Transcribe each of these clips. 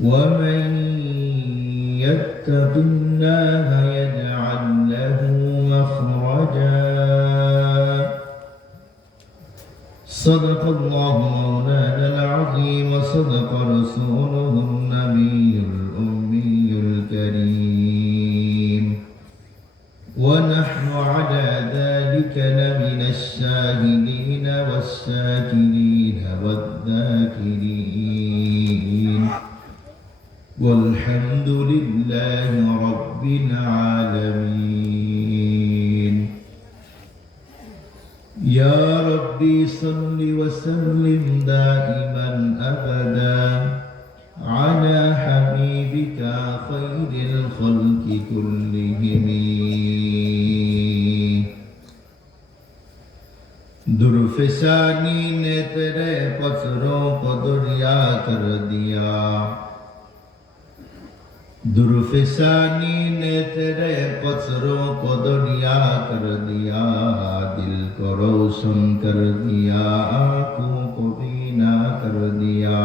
ومن يتق الله يجعل له مخرجا صدق الله مولانا العظيم وصدق رسوله النبي الأمي الكريم ونحن على ذلك لمن الشاهدين والشاكرين والذاكرين والحمد لله رب العالمين يا ربي صل وسلم دائما أبدا على حبيبك خير الخلق كلهم दुर्फिसानी ने तेरे पत्थरों को दरिया कर दिया दुर्फिसानी ने तेरे पत्थरों को दरिया कर दिया दिल को रोशन कर दिया आँखों को बीना कर दिया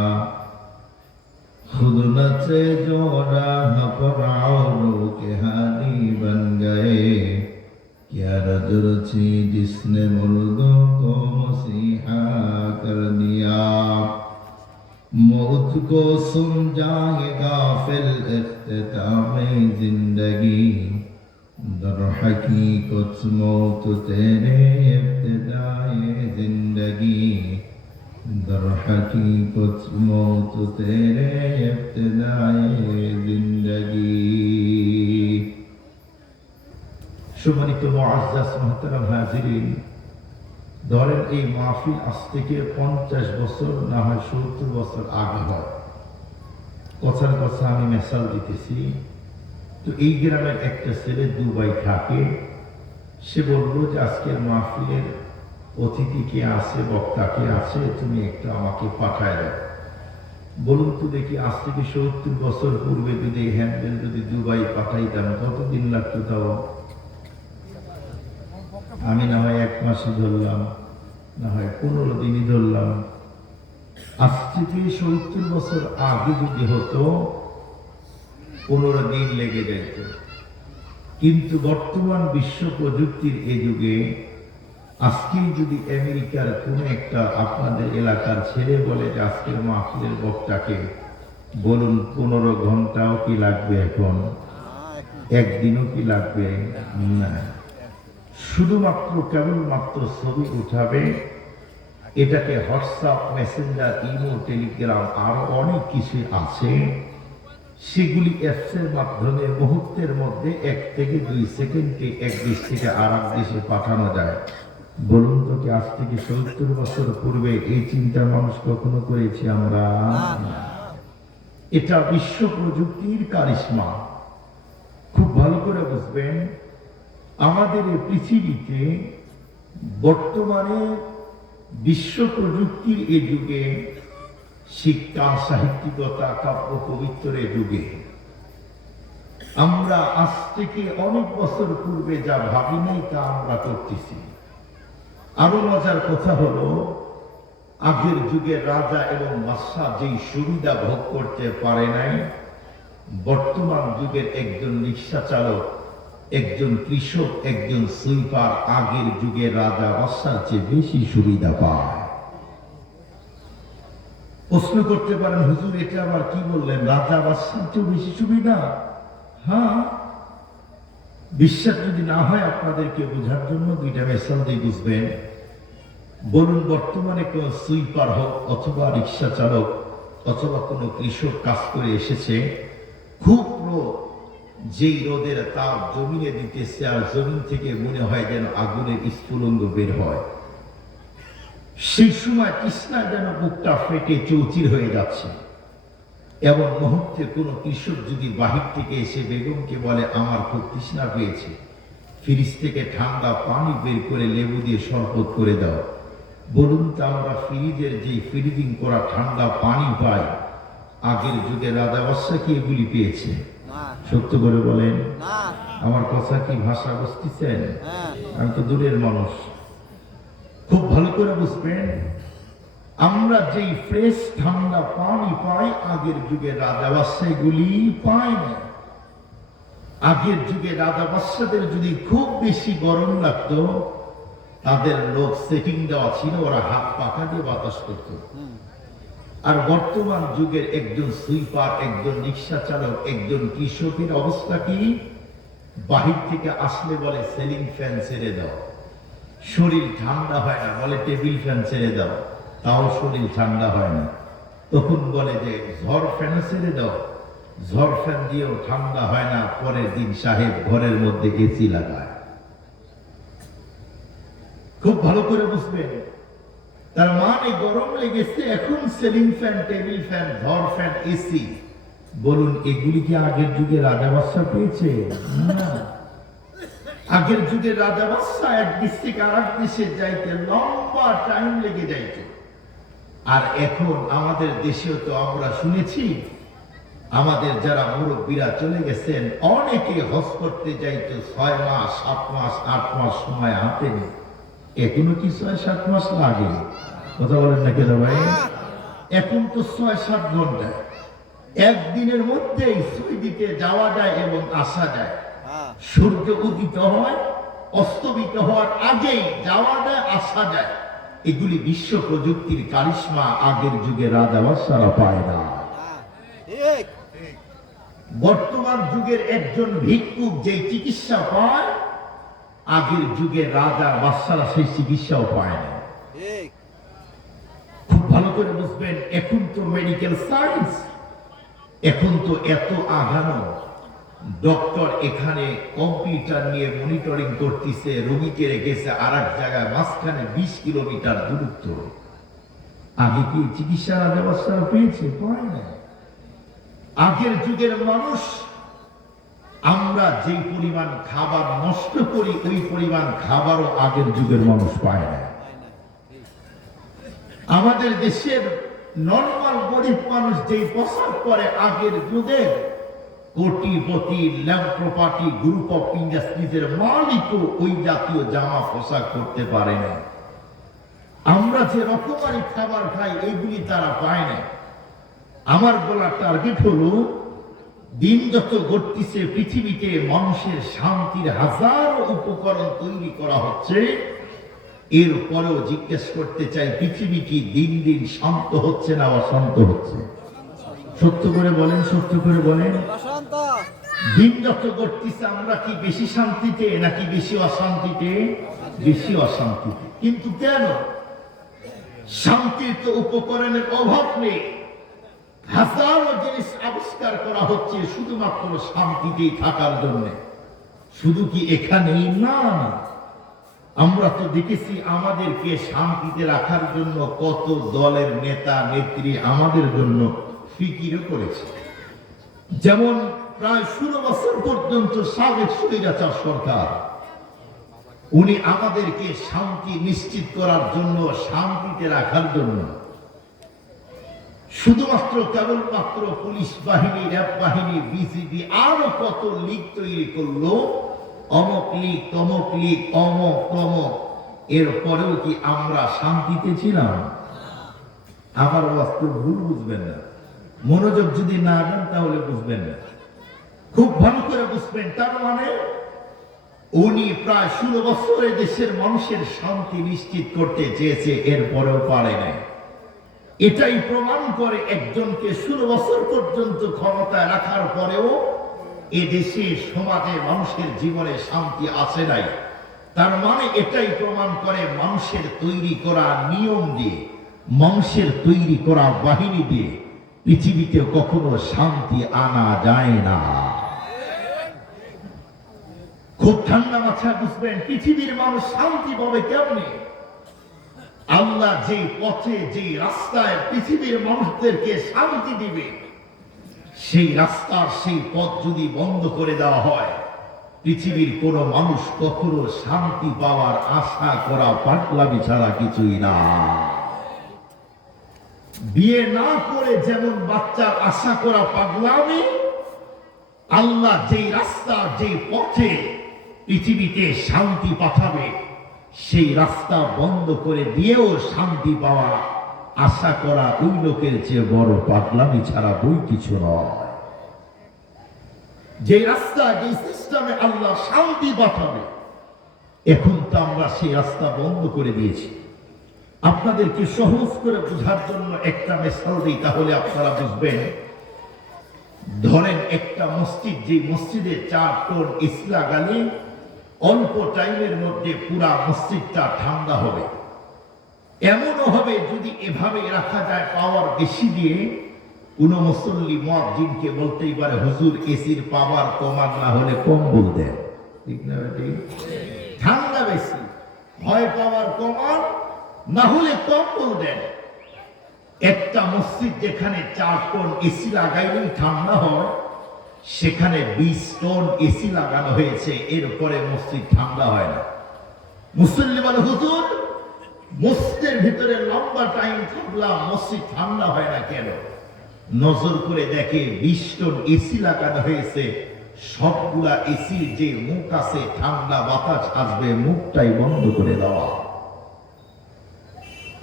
खुद न से जो राह पर औरों के हादी बन गए क्या नजर थी जिसने मुर्दों को मसीहा कर दिया मौत को सुन जाएगा फिर इख्तितामे जिंदगी दर हकीकत मौत तेरे इब्तिदाए जिंदगी दर हकीकत मौत तेरे इब्तिदाए जिंदगी সম্মানিত মুআজ্জাজ মুহতারাম হাজিরিন ধরেন এই মাহফিল আজ থেকে 50 বছর না হয় 70 বছর আগে হয় কথার কথা আমি মেসাল দিতেছি তো এই গ্রামের একটা ছেলে দুবাই থাকে সে বলল যে আজকের মাহফিলের অতিথি কে আছে বক্তা কে আছে তুমি একটু আমাকে পাঠায় দাও বলুন তো দেখি আজ থেকে 70 বছর পূর্বে যদি হ্যান্ডেল যদি দুবাই পাঠাইতাম কতদিন লাগতো তাও আমি না হয় 1 মাসই ধরলাম না হয় 15 দিনই ধরলাম আজ থেকে 70 বছর আগে যদি হতো 15 দিন লেগে যেত কিন্তু বর্তমান বিশ্ব প্রযুক্তির এই যুগে আজকে যদি আমেরিকার কোন একটা আপনাদের এলাকার ছেলে বলে যে আজকের মাহফিলের বক্তাকে বলুন 15 ঘন্টাও কি লাগবে এখন একদিনও কি লাগবে না শুধুমাত্র কেবলমাত্র ছবি উঠাবে এটাকে হোয়াটসঅ্যাপ মেসেঞ্জার ইমো টেলিগ্রাম আরো অনেক কিছু আছে সেগুলি অ্যাপসের মাধ্যমে মুহূর্তের মধ্যে 1 থেকে 2 সেকেন্ডে এক দেশ থেকে আরেক দেশে পাঠানো যায় বলুন তো কি আজ থেকে 70 বছর পূর্বে এই চিন্তা মানুষ কখনো করেছি আমরা এটা বিশ্ব প্রযুক্তির কারিশমা খুব ভালো করে বুঝবেন আমাদের এই পৃথিবীতে বর্তমানে বিশ্ব প্রযুক্তির এই যুগে শিক্ষা সাহিত্যিকতা কাব্য কবিত্রের যুগে আমরা আজ থেকে অনেক বছর পূর্বে যা ভাবি নাই তা আমরা করতেছি আরো মজার কথা হলো আগের যুগে রাজা এবং বাদশা যেই সুবিধা ভোগ করতে পারে নাই বর্তমান যুগের একজন রিক্সা চালক একজন কৃষক একজন সুইপার আগের যুগে রাজা বাদশার চেয়ে বেশি সুবিধা পায় প্রশ্ন করতে পারেন হুজুর এটা আবার কি বললেন রাজা বাদশার চেয়ে বেশি সুবিধা হ্যাঁ বিশ্বাস যদি না হয় আপনাদেরকে বোঝার জন্য দুইটা মেসাল দিয়ে বুঝবেন বলুন বর্তমানে কোন সুইপার হোক অথবা রিক্সা চালক অথবা কোনো কৃষক কাজ করে এসেছে খুব যেই রোদের তাপ জমিনে দিতেছে আর জমিন থেকে মনে হয় যেন আগুনের স্ফুলিঙ্গ বের হয় সেই সময় তৃষ্ণা যেন বুকটা ফেটে চৌচির হয়ে যাচ্ছে এমন মুহূর্তে কোনো কৃষক যদি বাহির থেকে এসে বেগমকে বলে আমার খুব তৃষ্ণা পেয়েছে ফ্রিজ থেকে ঠান্ডা পানি বের করে লেবু দিয়ে শরবত করে দাও বলুন তো আমরা ফ্রিজের যে ফ্রিজিং করা ঠান্ডা পানি পাই আগের যুগে রাজা বাদশা কি এগুলি পেয়েছে সত্য করে বলেন আমার কথা কি ভাষা বুঝতেছেন আমি তো দূরের মানুষ খুব ভালো করে বুঝবেন আমরা যেই ফ্রেশ ঠান্ডা পানি পাই আগের যুগে রাজা বাদশাহগুলি পায় না। আগের যুগে রাজা বাদশাদের যদি খুব বেশি গরম লাগতো, তাদের লোক সেটিং দেওয়া ছিল, ওরা হাত পাখা দিয়ে বাতাস করত। আর বর্তমান যুগের একজন সুইপার, একজন রিক্সা চালক, একজন কৃষকের অবস্থা কি? বাহির থেকে আসলে বলে সিলিং ফ্যান ছেড়ে দাও, শরীর ঠান্ডা হয় না, বলে টেবিল ফ্যান ছেড়ে দাও, তাও শরীর ঠান্ডা হয় না। তখন বলে যে ঝড় ফ্যান ছেড়ে দাও, ঝড় ফ্যান দিয়েও ঠান্ডা হয় না। পরের দিন সাহেব ঘরের মধ্যে এসি লাগায়। খুব ভালো করে বুঝবেন, তার মানে গরম লেগেছে, এখন সিলিং ফ্যান, টেবিল ফ্যান, ঝড় ফ্যান, এসি। বলুন এগুলি কি আগের যুগে রাজা বাদশা পেয়েছে? না। আগের যুগে রাজা বাদশা এক দেশ থেকে আরেক দেশে যাইতে লম্বা টাইম লেগে যাইত। আর এখন আমাদের দেশেও তো আমরা শুনেছি, আমাদের যারা মুরব্বীরা চলে গেছেন, অনেকে হজ করতে যাইতো 6 মাস, 7 মাস, 8 মাস সময় হাতে নেই। এখনো কি 6-7 মাস লাগে? কথা বলেন না কেন ভাই? এখন তো 6-7 ঘন্টা, একদিনের মধ্যেই সৌদিতে যাওয়া যায় এবং আসা যায়। সূর্য উদিত হয়, অস্তমিত হওয়ার আগেই যাওয়া যায়, আসা যায়। এগুলি বিশ্ব প্রযুক্তির কারিশমা, আগের যুগে রাজা বাদশারা পায় না। বর্তমান যুগের একজন ভিক্ষুক যে চিকিৎসা পায়, আগের যুগে রাজা বাদশারা সেই চিকিৎসাও পায় না। খুব ভালো করে বুঝবেন, এখন তো মেডিকেল সায়েন্স, এখন তো এত আগানো, ডক্টর এখানে কম্পিউটার নিয়ে মনিটরিং করতেছে, রোগীকে রেখেছে আর এক জায়গায় মাঝখানে 20 কিলোমিটার দূরত্ব। আগে কি চিকিৎসার ব্যবস্থা পেয়েছে? পায় না। আগের যুগের মানুষ, আমরা যে পরিমাণ খাবার নষ্ট করি, ওই পরিমাণ খাবারও আগের যুগের মানুষ পায় না। আমাদের দেশের নর্মাল গরিব মানুষ যে পোশাক পরে, আগের যুগের কোটিপতি, ল্যাম্প প্রপার্টি, গ্রুপ অফ ইন্ডাস্ট্রিজের মালিকও ওই জাতীয় জামা পোশাক করতে পারে না। আমরা যে রকমারি খাবার খাই, এইগুলি তারা পায় না। আমার বলার টার্গেট হলো, দিন যত ঘটতেছে পৃথিবীতে মানুষের শান্তির হাজারো উপকরণ তৈরি করা হচ্ছে, এরপরেও জিজ্ঞেস করতে চাই, পৃথিবী কি দিন দিন শান্ত হচ্ছে না অশান্ত হচ্ছে? সত্য করে বলেন, সত্য করে বলেন। দিন যত ঘটতেছে আমরা কি বেশি শান্তিতে নাকি বেশি অশান্তিতে? বেশি অশান্তিতে। কিন্তু কেন? শান্তির তো উপকরণের অভাব নেই, হাজারো জিনিস আবিষ্কার করা হচ্ছে শুধুমাত্র শান্তিতেই থাকার জন্য। শুধু কি এখানেই? না, আমরা তো দেখেছি আমাদেরকে শান্তিতে রাখার জন্য কত দলের নেতা নেত্রী আমাদের জন্য ফিকিরও করেছে। যেমন প্রায় 16 বছর পর্যন্ত সাবেক স্বৈরাচার সরকার, উনি আমাদেরকে শান্তি নিশ্চিত করার জন্য, শান্তিতে রাখার জন্য শুধুমাত্র কেবলমাত্র পুলিশ বাহিনী, র্যাব বাহিনী, বিজিবি, আরো কত লীগ তৈরি করলো, অমক লীগ, তমক লীগ, অমক তমক। এরপরেও কি আমরা শান্তিতে ছিলাম? আবার বাস্তব ভুল বুঝবেন না, মনোযোগ যদি না দেন তাহলে বুঝবেন না। খুব ভালো করে বুঝবেন। তার মানে উনি প্রায় 16 বছরে দেশের মানুষের শান্তি নিশ্চিত করতে চেয়েছে, এরপরেও পারে নাই। এটাই প্রমাণ করে একজনকে 16 বছর পর্যন্ত ক্ষমতায় রাখার পরেও এ দেশে, সমাজে, মানুষের জীবনে শান্তি আসে নাই। তার মানে এটাই প্রমাণ করে মানুষের তৈরি করা নিয়ম দিয়ে, মানুষের তৈরি করা বাহিনী দিয়ে পৃথিবীতে কখনো শান্তি আনা যায় না। খুব ঠান্ডা মাথায় বুঝবেন, পৃথিবীর মানুষ শান্তি পাবে কেমনে? আল্লাহ যে পথে, যে রাস্তায় পৃথিবীর মানুষদেরকে শান্তি দিবে, সেই রাস্তার, সেই পথ যদি বন্ধ করে দেওয়া হয়, পৃথিবীর কোন মানুষ কখনো শান্তি পাওয়ার আশা করা পাগলামি ছাড়া কিছুই না। বিয়ে না করে যেমন বাচ্চার আশা করা পাগলামি, আল্লাহ যেই রাস্তা, যেই পথে পৃথিবীতে শান্তি পাঠাবে, সেই রাস্তা বন্ধ করে দিয়েও শান্তি পাওয়া আশা করা ওই লোকের চেয়ে বড় পাগলামি ছাড়া বই কিছু নয়। যে রাস্তা, যে সিস্টেমে আল্লাহ শান্তি পাঠাবে, এখন তো আমরা সেই রাস্তা বন্ধ করে দিয়েছি। আপনাদেরকে সহজ করে বোঝার জন্য একটা মিসাল দিই, তাহলে আপনারা বুঝবেন। ধরেন একটা মসজিদ, যে মসজিদে 4 টন এসি লাগালে অল্প টাইমের মধ্যে পুরা মসজিদটা ঠান্ডা হবে। এমনও হবে যদি এভাবে রাখা যায় পাওয়ার বেশি দিয়ে, কোন মুসল্লি মুয়াজ্জিনকে বলতেই পারে, হুজুর এসির পাওয়ার কমান না হলে কম্বল দেন। ঠিক না? ঠান্ডা বেশি হয়, পাওয়ার কমান না হলে কম্বল দেন। একটা মসজিদ যেখানে 4 টন এসি লাগাইলেই ঠান্ডা হয়, সেখানে 20 টন এসি লাগানো হয়েছে, এরপরে মসজিদ ঠান্ডা হয় না। মুসল্লি বলে, হুজুর মসজিদের ভিতরে লম্বা টাইম থাকলাম, মসজিদ ঠান্ডা হয় না কেন? নজর করে দেখে 20 টন এসি লাগানো হয়েছে, সবগুলা এসির যে মুখ আছে, ঠান্ডা বাতাস আসবে, মুখটাই বন্ধ করে দেওয়া।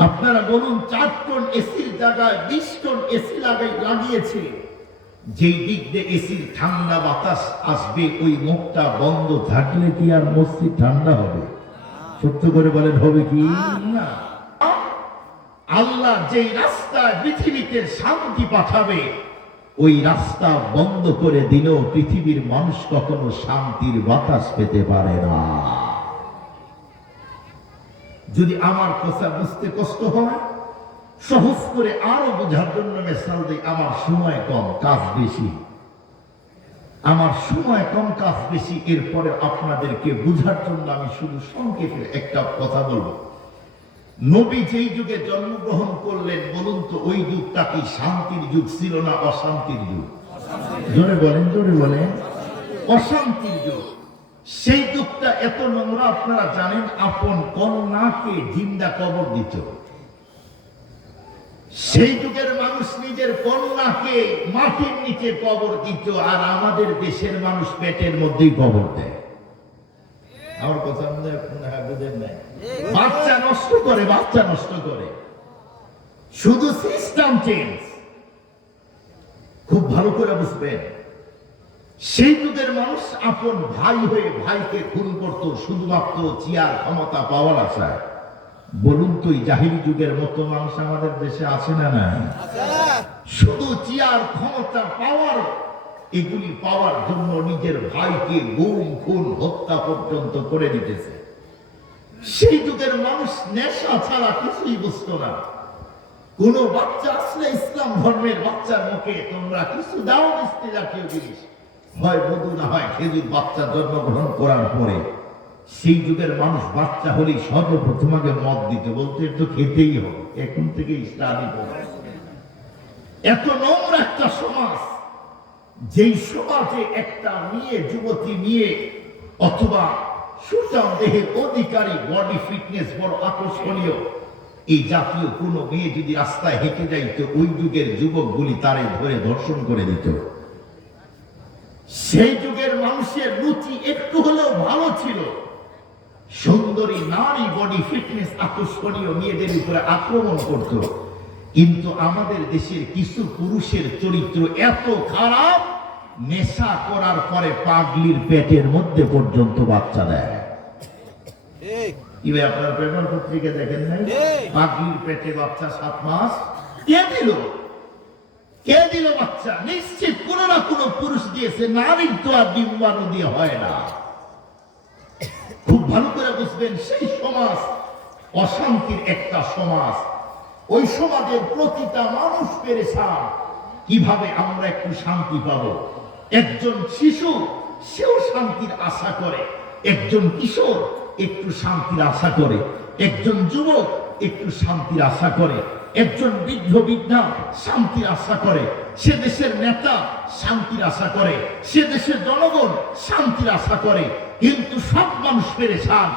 আপনারা বলুন, 4 টন এসির জায়গায় 20 টন এসি লাগিয়েছে, যেই দিক দিয়ে এসির ঠান্ডা বাতাস আসবে, ওই মুখটা বন্ধ থাকলে কি আর মসজিদ ঠান্ডা হবে? সত্য করে বলেন, হবে কি না? আল্লাহ যেই রাস্তায় পৃথিবীতে শান্তি পাঠাবে, ওই রাস্তা বন্ধ করে দিলেও পৃথিবীর মানুষ কখনো শান্তির বাতাস পেতে পারে না। যদি আমার কথা বুঝতে কষ্ট হয়, সহজ করে আরো বোঝার জন্য মিসাল দিই। আমার সময় কম, কাজ বেশি। আমার সময় কম, কাজ বেশি। এরপরে আপনাদেরকে বোঝার জন্য আমি শুধু সংক্ষেপে একটা কথা বলবো। নবী যেই যুগে জন্মগ্রহণ করলেন, বলুন তো ওই যুগটা কি শান্তির যুগ ছিল না অশান্তির যুগ? জোরে বলেন, জোরে বলেন। অশান্তির যুগ। সেই যুগটা এত নোংরা, আপনারা জানেন, আপন কন্যাকে জিন্দা কবর দিত। সেই যুগের মানুষ নিজের কন্যাকে মাটির নিচে কবর দিত, আর আমাদের দেশের মানুষ পেটের মধ্যেই কবর দেয়। আমার কথা বুঝেন নাই? বাচ্চা নষ্ট করে, বাচ্চা নষ্ট করে, শুধু সিস্টেম চেঞ্জ। খুব ভালো করে বুঝবেন, সেই যুগের মানুষ আপন ভাই হয়ে ভাইকে খুন করত শুধুমাত্র চেয়ার ক্ষমতা পাওয়ার আশায়। বলুন তো, জাহিলি যুগের মতো মানুষ আমাদের দেশে আছে না? না, শুধু চেয়ার ক্ষমতা পাওয়ার, এগুলি পাওয়ার জন্য নিজের ভাইকে গুম খুন হত্যা পর্যন্ত করে দিতেছে। সেই যুগের মানুষ নেশা ছাড়া কিছুই বুঝতো না। কোন বাচ্চা আসলে ইসলাম ধর্মের বাচ্চার মুখে তোমরা কিছু দাও, মিষ্টি জাতীয় জিনিস, হয় মধু না হয় খেজুর, বাচ্চা জন্মগ্রহণ করার পরে সেই যুগের মানুষ বাচ্চা হলেই সর্বপ্রথম আগে মদ দিতে, বলতে তো খেতেই হবে, এখন থেকে স্টাডি করে। এত নোংরা একটা সমাজ, যেই সমাজে একটা মেয়ে, যুবতী মেয়ে অথবা সুঠাম দেহের অধিকারী, বডি ফিটনেস বড় আকর্ষণীয়, এই জাতীয় কোন মেয়ে যদি রাস্তায় হেঁটে যাইত, ওই যুগের যুবকগুলি তারে ধরে ধর্ষণ করে দিত। সেই যুগের মানুষের রুচি একটু হলেও ভালো ছিল, সুন্দরী নারী, বডি ফিটনেস আকর্ষণীয় মেয়েদের উপরে আক্রমণ করত। কিন্তু আমাদের দেশের কিছু পুরুষের চরিত্র এত খারাপ, নেশা করার পরে পাগলির পেটের মধ্যে পর্যন্ত বাচ্চা দেয়। আপনার পেপার পত্রিকা দেখেন নাই? পাগলির পেটে বাচ্চা 7 মাস। কে দিল? কে দিল বাচ্চা? নিশ্চিত কোন না কোন পুরুষ দিয়েছে। নারীর তো আর ডিম্বাণু দিয়ে হয় না। খুব ভালো করে বুঝবেন, সেই সমাজ অশান্তির একটা সমাজ। ওই সমাজের প্রতিটা মানুষ পেরেছান, কিভাবে আমরা একটু শান্তি পাবো। একজন শিশু, সেও শান্তির আশা করে। একজন কিশোর একটু শান্তির আশা করে। একজন যুবক একটু শান্তির আশা করে। একজন বৃদ্ধ বৃদ্ধা শান্তির আশা করে। সে দেশের নেতা শান্তির আশা করে। সে দেশের জনগণ শান্তির আশা করে। কিন্তু সব মানুষ পেরেছান,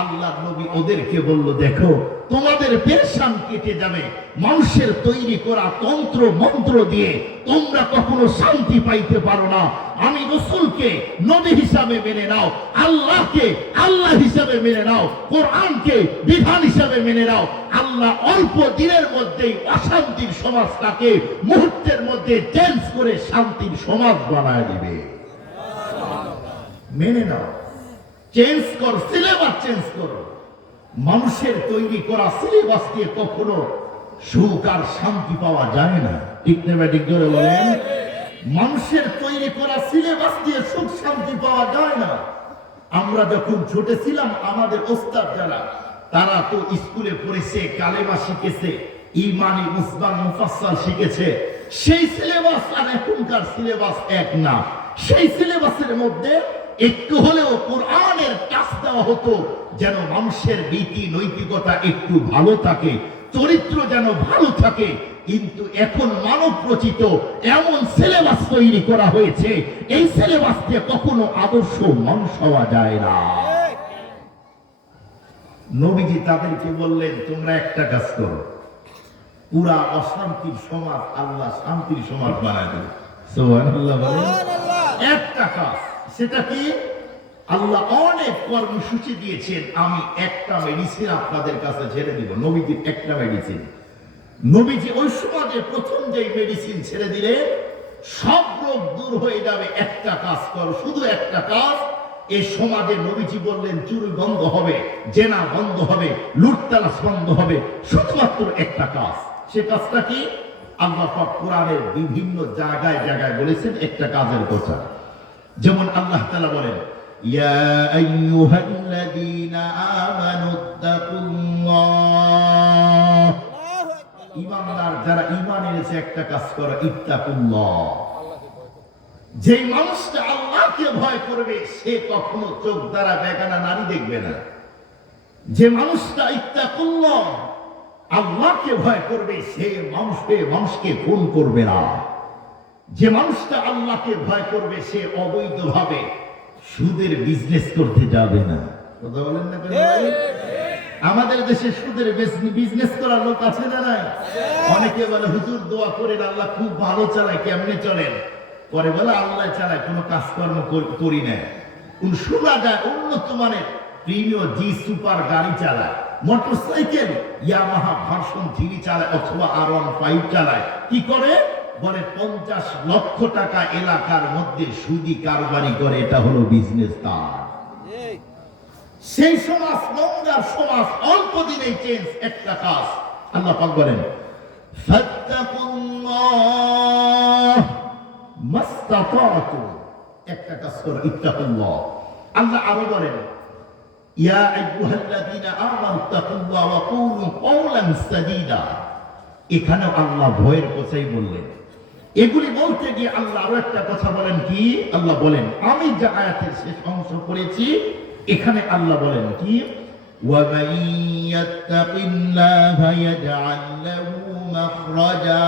আল্লাহ নবী ওদেরকে বলল, দেখো তোমাদের পেরেশান কেটে যাবে। মানুষের তৈরি করা তন্ত্র মন্ত্র দিয়ে তোমরা কখনো শান্তি পাইতে পারো না। আমি রাসূলকে নবী হিসাবে মেনে নাও, আল্লাহকে আল্লাহ হিসাবে মেনে নাও, কোরআনকে বিধান হিসাবে মেনে নাও। আল্লাহ অল্প দিনের মধ্যেই অশান্তির সমাজটাকে মুহূর্তের মধ্যে চেঞ্জ করে শান্তির সমাজ বানায় দিবে। মেনে নাও, চেঞ্জ কর, সিলেবাস চেঞ্জ করো। মানুষের তৈরি করা সিলেবাস দিয়ে কখনো সুখ আর শান্তি পাওয়া যায় না। ঠিক না ঠিক জোরে বলেন? মানুষের তৈরি করা সিলেবাস দিয়ে সুখ শান্তি পাওয়া যায় না। আমরা যখন ছোট ছিলাম, আমাদের ওস্তাদ যারা, তারা তো স্কুলে পড়েছে, কালেমা শিখেছে, ইমানি মুসবান মুফাসসাল শিখেছে। সেই সিলেবাস আর এখনকার সিলেবাস এক না। সেই সিলেবাসের মধ্যে একটু হলেও কোরআনের কাজ দেওয়া হতো, যেন মানুষের নীতি নৈতিকতা একটু ভালো থাকে, চরিত্র যেন ভালো থাকে। কিন্তু এখন মানব রচিত এমন সিলেবাস তৈরি করা হয়েছে, এই সিলেবাস দিয়ে কখনো আদর্শ মানুষ হওয়া যায় না। নবীজি তাদেরকে বললেন, তোমরা একটা কাজ করো, পুরা অশান্তির সমাজ আল্লাহ শান্তির সমাজ বানায় দেবে। সুবহানাল্লাহ বলেন। একটা কাজ, সেটা কি? আল্লাহ অনেক কর্মসূচি দিয়েছেন, আমি একটা মেডিসিন আপনাদের কাছে ছেড়ে দিব। নবীজির একটা মেডিসিন, নবীজি ওই সমাজে প্রথম যে মেডিসিন ছেড়ে দিলেন, সব রোগ দূর হয়ে যাবে। একটা কাজ করো, শুধু একটা কাজ। এই সমাজে নবীজি বললেন, চুরি বন্ধ হবে, জেনা বন্ধ হবে, লুটতরাজ বন্ধ হবে, শুধুমাত্র একটা কাজ। সে কাজটা কি? আল্লাহ পাক কোরআনের বিভিন্ন জায়গায় জায়গায় বলেছেন একটা কাজের কথা। যেমন আল্লাহ তাআলা বলেন, ইয়া আইয়ুহাল্লাযীনা আমানুত্তাকুল্লাহ, ঈমানদার যারা ঈমান এনেছে একটা কাজ করো, ইত্তাকুল্লাহ। যে মানুষটা আল্লাহকে ভয় করবে, সে কখনো চোখ দ্বারা বেগানা নারী দেখবে না। যে মানুষটা ইত্তাকুল্লাহ, আল্লাহকে ভয় করবে, সে মানুষকে খুন করবে না। যে মানুষটা আল্লাহকে ভয় করবে, সে অবৈধভাবে সুদের বিজনেস করতে যাবে না। কথা বলেন না? আমাদের দেশে সুদের বিজনেস করার লোক আছে না? নাই? অনেকে বলে, হুজুর দোয়া করেন, আল্লাহ খুব ভালো চালায়। কেমনে চলেন? পরে বলে, আল্লাহ চালায়, কোনো কাজকর্ম করি না। কোন শোনা যায় উন্নত মানের প্রিমিয়াম জি সুপার গাড়ি চালায়, মোটরসাইকেল ইয়ামাহা ভার্সন 3 চালায়, অথবা R15 চালায়। কি করে? বলে 50 লক্ষ টাকা এলাকার মধ্যে সুদি কারবারি করে। এটা হলো বিজনেস তার। সেই সমাজ নোংরা সমাজ, অল্প দিনে চেঞ্জ। একটা কাজ আল্লাহ পাক বলেন, ফাত্তাকুল্লাহ মাসতাতাতুম, একটা কাজ করো, ইত্তাকুল্লাহ। আল্লাহ আরো বলেন, ইয়া আইয়ুহাল্লাযীনা আমানুত্তাকুল্লাহ ওয়া কুলু কওলান সাদীদা। এখানে আল্লাহ ভয়ের কথাই বললেন। এগুলি বলতে গিয়ে আল্লাহ আরো একটা কথা বলেন, কি? আল্লাহ বলেন, আমি যে আয়াতের শেষ অংশ পড়েছি, এখানে আল্লাহ বলেন কি? ওয়া মান ইয়াত্তাকিল্লাহা ইয়াজআল লাহু মাখরাজা।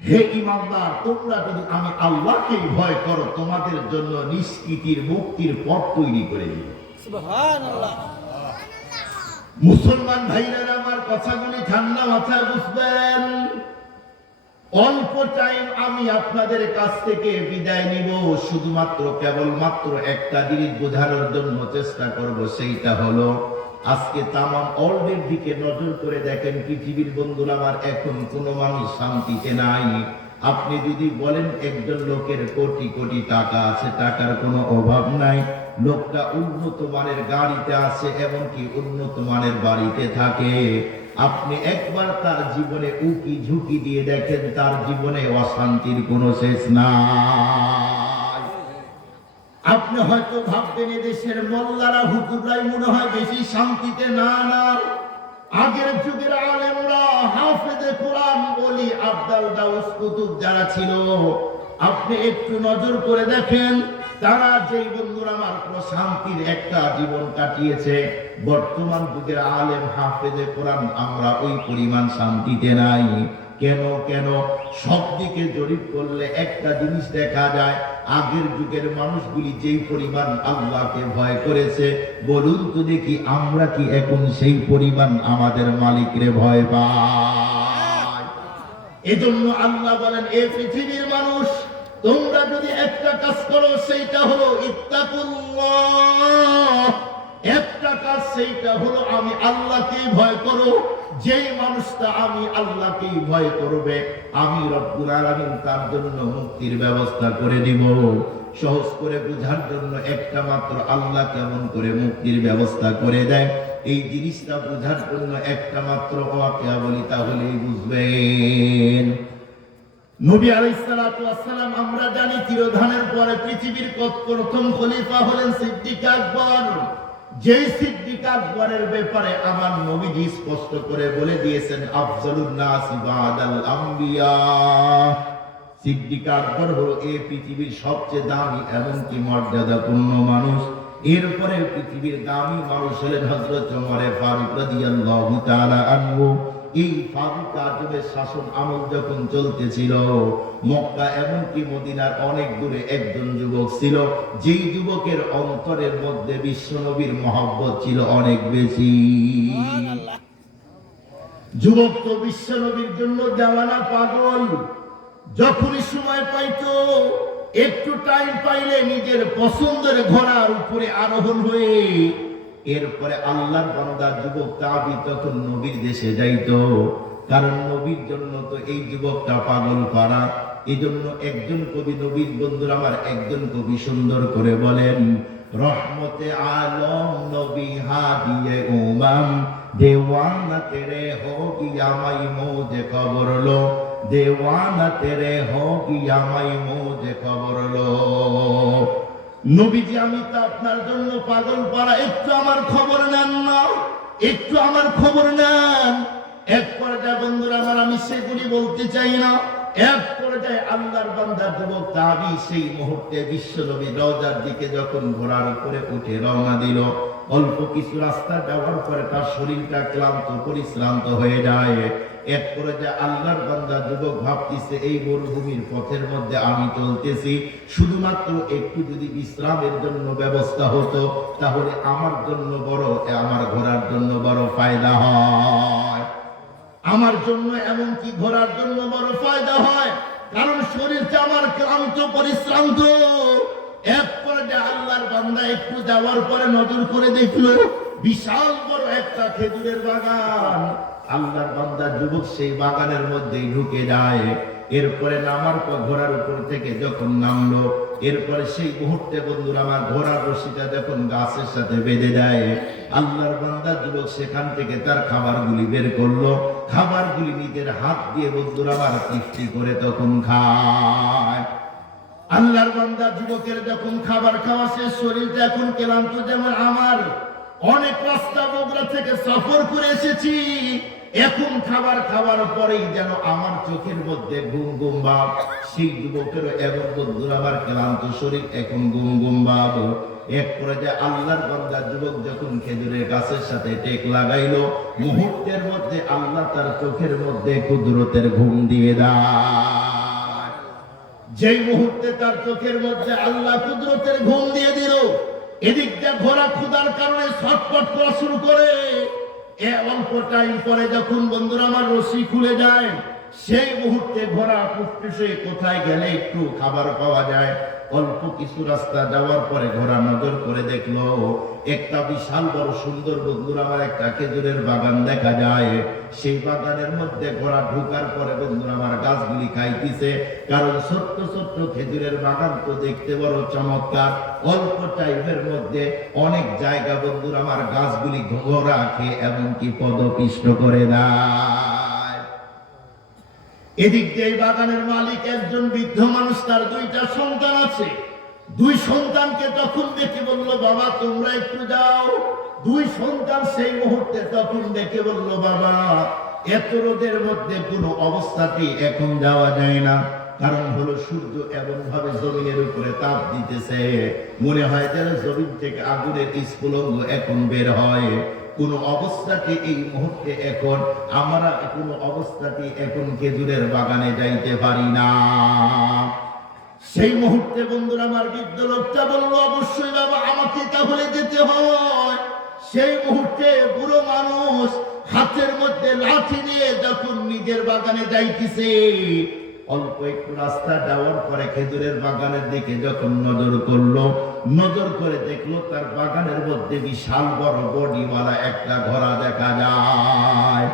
হে ঈমানদার, তোমরা যদি আমি আল্লাহকে ভয় করো, তোমাদের জন্য নিষ্কৃতির মুক্তির পথ তৈরি করে দিব। সুবহানাল্লাহ। মুসলমান ভাইরা আমার কথাগুলি ঠান্ডা মাথায় বুঝবেন। অল্প টাইম আমি আপনাদের কাছ থেকে বিদায় নিব, শুধুমাত্র কেবলমাত্র একটা জিনিস বোঝানোর জন্য চেষ্টা করব। সেইটা হলো, আজকে তামাম ওয়ার্ল্ডের দিকে নজর করে দেখেন, পৃথিবীর বন্ধুরা আমার, এখন কোনো মানুষ শান্তিতে নাই। আপনি যদি বলেন একজন লোকের কোটি কোটি টাকা আছে, টাকার কোনো অভাব নাই, লোকটা উন্নত মানের গাড়িতে আছে, এমনকি উন্নত মানের বাড়িতে থাকে, আপনি একবার তার জীবনে উকি ঝুঁকি দিয়ে দেখেন, তার জীবনে অশান্তির কোনো শেষ নাই। আপনি হয়তো ভাববেন এদেশের মোল্লারা হুজুররাই মনে হয় বেশি শান্তিতে। না না, আগের যুগের আলেমরা, হাফেজে কোরআন, ওলি আব্দাল দাউস কুতুব যারা ছিল, আপনি একটু নজর করে দেখেন, তারা যেই বন্ধুরা আমার শান্তির একটা জীবন কাটিয়েছে, বর্তমান যুগের আলেম হাফেজে কোরআন আমরা ওই পরিমাণ শান্তিতে নাই। কেন কেন সব দিকে জরিপ করলে একটা জিনিস দেখা যায়, আগের যুগের মানুষগুলি যেই পরিমাণ আল্লাহকে ভয় করেছে, বলুন তো দেখি আমরা কি এখন সেই পরিমাণ আমাদের মালিকরে ভয় পাই? এজন্য আল্লাহ বলেন, এ পৃথিবীর মানুষ, তোমরা যদি একটা কাজ করো সেইটা হলো ইত্তাকুল্লাহ, একটা কাজ সেইটা হলো আমি আল্লাহকেই ভয় করো। যেই মানুষটা আমি আল্লাহকেই ভয় করবে, আমি রব্বুল আলামিন তার জন্য মুক্তির ব্যবস্থা করে দিব। সহজ করে বোঝার জন্য একটা মাত্র আল্লাহ কেমন করে মুক্তির ব্যবস্থা করে দেয়, এই জিনিসটা বোঝার জন্য একটা মাত্র ওয়াকিয়া বলি, তাহলেই বুঝবেন। নবী আলাইহিস সালাতু ওয়াস সালাম, আমরা জানি তিরোধানের পরে পৃথিবীর প্রথম খলিফা হলেন সিদ্দিক আকবর। যেই সিদ্দিক আকবরের ব্যাপারে আমার নবীজি স্পষ্ট করে বলে দিয়েছেন, আফজালুন নাসি বাদাল আম্বিয়া। সিদ্দিক আকবর হলো এই পৃথিবীর সবচেয়ে দামি এমনকি মর্যাদাপূর্ণ মানুষ। এরপরে পৃথিবীর দামি মানুষ হলেন হযরত ওমর ফারুক রাদিয়াল্লাহু তাআলা আনহু। এই ফারুক আজমের শাসন আমল যখন চলতেছিল, মক্কা এমনকি মদিনার অনেক দূরে একজন যুবক ছিল, যেই যুবকের অন্তরের মধ্যে বিশ্বনবীর মহব্বত ছিল অনেক বেশি। যুবক তো বিশ্বনবীর জন্য দেওয়ানা, পাগল। যখনই সময় পাইতো, একটু টাইম পাইলে নিজের পছন্দের ঘোড়ার উপরে আরোহণ হয়ে এরপরে আল্লাহর বান্দা যুবক তাবি তখন নবীর দেশে যাইতো। কারণ নবীর জন্য তো এই যুবকটা পাগল পারা। এই জন্য একজন কবি, নবীর বন্ধুরা আমার, একজন কবি সুন্দর করে বলেন, রহমতে আলম নবী হাদিয়ে উমাম, দেওয়ানা তেরে হো গিয়া মাই মোজে খবর লো, দেওয়ানা তেরে হো গিয়া মাই মোজে খবর লো। নবীজি, আমি তো আপনার জন্য পাগল পারা, একটু আমার খবর নেন না, একটু আমার খবর নেন। এক পর্যায়ে বন্ধুরা আমার, আমি সেগুলি বলতে চাই না, এক পর্যায়ে আল্লাহর বান্দা যুবক তাবি সেই মুহূর্তে বিশ্বনবী রওজার দিকে যখন ঘোড়ার উপরে উঠে রওনা দিল, অল্প কিছু রাস্তা যাওয়ার পরে তার শরীরটা ক্লান্ত পরিশ্রান্ত হয়ে যায়। এক পর্যায়ে আল্লাহর বান্দা যুবক ভাবতেছে, এই মরুভূমির পথের মধ্যে আমি চলতেছি, শুধুমাত্র একটু যদি বিশ্রামের জন্য ব্যবস্থা হতো, তাহলে আমার জন্য বড়, আমার ঘোড়ার জন্য বড় ফায়দা হয়। আমার জন্য এমনকি ঘোড়ার জন্য বড় ফায়দা হয়, কারণ শরীরটা আমার ক্লান্ত পরিশ্রান্ত। এক পর্যায়ে আল্লাহর বান্দা একটু যাওয়ার পরে নজর করে দেখলো বিশাল বড় একটা খেজুরের বাগান। আল্লাহর বান্দা যুবক সেই বাগানের মধ্যেই ঢুকে যায়। এরপরে নামার পর ঘোড়ার উপর থেকে যখন নামলো, এরপরে সেই মুহূর্তে বন্ধুরা আমার, ঘোড়ার রশিটা যখন গাছের সাথে বেঁধে দেয়, আল্লাহর বান্দা যুবক সেখান থেকে তার খাবারগুলি বের করলো। খাবারগুলি নিজের হাত দিয়ে বন্ধুরা আমার তৃপ্তি করে তখন খায়। আল্লাহর বান্দা যুবকের যখন খাবার খাওয়া শেষ, শরীরটা এখন ক্লান্ত যেমন আমার। অনেক রাস্তা বগুড়া থেকে সফর করে এসেছি, এখন খাবার খাওয়ার পরেই যেন আমার চোখের মধ্যে ঘুম ঘুম ভাব। সেই যুবকেরও এমন বন্ধুরা আমার ক্লান্ত শরীর, এখন ঘুম ঘুম ভাব। এক পর্যায়ে আল্লাহর বান্দা যুবক যখন খেজুরের গাছের সাথে টেক লাগাইলো, মুহূর্তের মধ্যে আল্লাহ তার চোখের মধ্যে কুদরতের ঘুম দিয়ে দেয়। যেই মুহূর্তে তার চোখের মধ্যে আল্লাহ কুদরতের ঘুম দিয়ে দিল, এদিকটা ঘোড়া ক্ষুধার কারণে ছটফট করা শুরু করে। অল্প টাইম পরে যখন বন্ধুরা আমার রশি খুলে যায়, সেই মুহূর্তে ঘোড়া ফুসফুসে কোথায় গেলে একটু খাবার পাওয়া যায়। অল্প কিছু রাস্তা যাওয়ার পরে ঘোড়া নজর করে দেখলো একটা বিশাল বড় সুন্দর বন্ধুরা আমার একটা খেজুরের বাগান দেখা যায়। সেই বাগানের মধ্যে ঘোড়া ঢুকার পরে বন্ধুরা আমার গাছগুলি খাইতেছে, কারণ ছোট্ট ছোট্ট খেজুরের বাগান তো দেখতে বড় চমৎকার। অল্প টাইমের মধ্যে অনেক জায়গা বন্ধুরা আমার গাছগুলি ঘোড়া খেয়ে এমনকি পদপিষ্ট করে দেয়। এদিক দিয়ে বাগানের মালিক একজন বৃদ্ধ মানুষ, তার দুইটা সন্তান আছে। দুই সন্তানকে তখন দেখে বলল, বাবা তোমরা একটু যাও। দুই সন্তান সেই মুহূর্তে তখন দেখে বলল, বাবা এত রোদের মধ্যে কোনো অবস্থাতেই এখন যাওয়া যায় না। কারণ হলো সূর্য এমন ভাবে জমিনের উপরে তাপ দিতেছে, মনে হয় যেন জমিন থেকে আগুনের স্ফুলিঙ্গ এখন বের হয়। কোন অবস্থাতে এই মুহূর্তে এখন আমরা কোন অবস্থাতে এখন খেজুরের বাগানে যাইতে পারি না। সেই মুহূর্তে বন্ধুরা আমার বৃদ্ধ লোকটা বলল, অবশ্যই বাবা আমাকে তাহলে যেতে হয়। সেই মুহূর্তে বুড়ো মানুষ হাতের মধ্যে লাঠি নিয়ে যখন নিজের বাগানে যাইতেছে, অল্প একটু রাস্তা যাওয়ার পরে খেজুরের বাগানের দিকে যখন নজর করলো, নজর করে দেখলো তার বাগানের মধ্যে বিশাল বড় বডিওয়ালা একটা ঘোড়া দেখা যায়।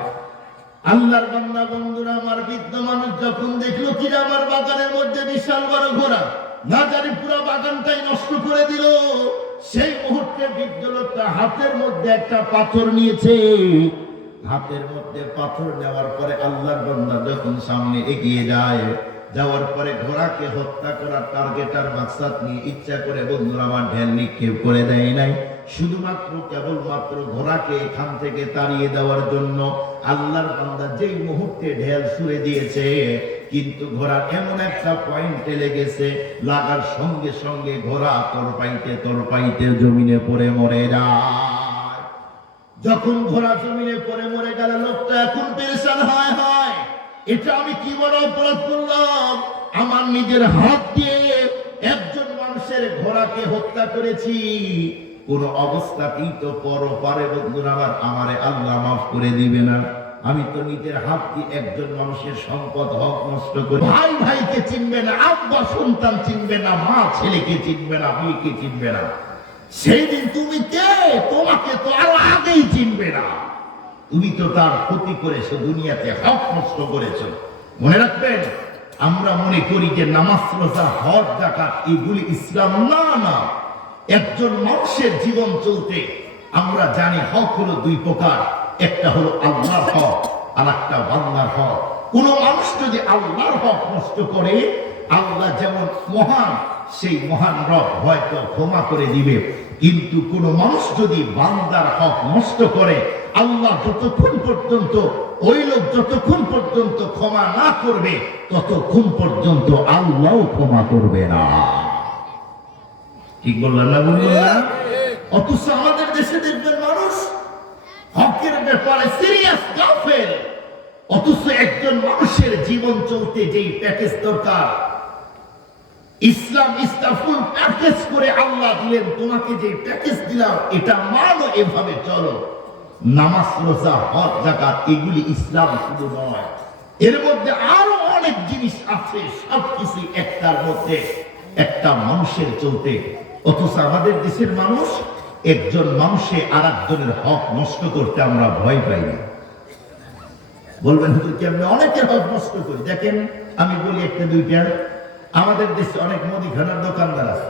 আল্লাহর বান্দা বন্ধুরা আমার বৃদ্ধ মানুষ যখন দেখলো কি আমার বাগানের মধ্যে বিশাল বড় ঘোড়া, না জানি পুরো বাগানটাই নষ্ট করে দিল। সেই মুহূর্তে বৃদ্ধ লোকটা হাতের মধ্যে একটা পাথর নিয়েছে। হাতের মধ্যে পাথর নেওয়ার পরে আল্লাহর বান্দা যখন সামনে এগিয়ে যায়, যাওয়ার পরে ঘোড়াকে হত্যা করার টার্গেট আর মাকসাদ নিয়ে ইচ্ছা করে বন্ধুরা আমার ঢেল নিক্ষেপ করে দেয় নাই, শুধুমাত্র কেবলমাত্র ঘোড়াকে এখান থেকে তাড়িয়ে দেওয়ার জন্য আল্লাহর বান্দা যেই মুহূর্তে ঢেল ছুড়ে দিয়েছে, কিন্তু ঘোড়া এমন একটা পয়েন্টে লেগেছে, লাগার সঙ্গে সঙ্গে ঘোড়া তরপাইতে জমিনে পড়ে মরে যায়। যখন ঘোড়া জমিনে পড়ে মরে গেল, লোকটা এখন পেরেশান হয়, এটা আমি কি বড় অপরাধ করলাম, আমার নিজের হাত দিয়ে একজন মানুষের ঘোড়াকে হত্যা করেছি। কোন অবস্থাতেই তো পরপারে বন্ধুরা আমারে আল্লাহ মাফ করে দিবে না। আমি তো নিজের হাত দিয়ে একজন মানুষের সম্পদ হক নষ্ট করি। ভাই ভাইকে চিনবে না, আব্বা সন্তান চিনবে না, মা ছেলেকে চিনবে না, মেয়েকে চিনবে না। সেই দিন তুমি কে, তোমাকে তো আরো আগেই চিনবে না। তুমি তো তার ক্ষতি করেছো, দুনিয়াতে হক নষ্ট করেছো। মনে রাখবেন, আমরা মনে করি যে নামাজ, রোজা, হজ, যাকাত এগুলি ইসলাম না। একজন মানুষের জীবন চলতে আমরা জানি হক হলো দুই প্রকার, একটা হলো আল্লাহর হক আর একটা বান্দার হক। কোন মানুষ যদি আল্লাহর হক নষ্ট করে, আল্লাহ যেমন মহান, সেই মহান রব হয়তো ক্ষমা করে দিবে, কিন্তু কোন মানুষ যদি বান্দার হক নষ্ট করে, আল্লাহ যতক্ষণ পর্যন্ত ওই লোক যতক্ষণ পর্যন্ত ক্ষমা না করবে, ততক্ষণ পর্যন্ত আল্লাহ ক্ষমা করবে না। ঠিক বললাম না বললাম? অথচ আমাদের দেশে দেখবেন মানুষ হকের ব্যাপারে সিরিয়াস গাফেল, অথচ একজন মানুষের জীবন চলতে যেই প্যাকেজ দরকার, ইসলাম ইস্তাফুল প্যাকেজ করে আল্লাহ দিলেন, তোমাকে যে প্যাকেজ দিলাম এটা মানো, এভাবে চলো। নামাজ, রোজা, হজ, যাকাত এগুলি ইসলাম শুধু নয়, এর মধ্যে আরো অনেক জিনিস আছে, সবকিছু একটার মধ্যে একটা মানুষের চলতে। অথচ আমাদের দেশের মানুষ, একজন মানুষে আর একজনের হক নষ্ট করতে আমরা ভয় পাই না। বলবেন হুজুর কি আমরা অনেকের হক নষ্ট করি? দেখেন আমি বলি একটা দুইটা, আমাদের দেশে অনেক মুদিখানার দোকানদার আছে।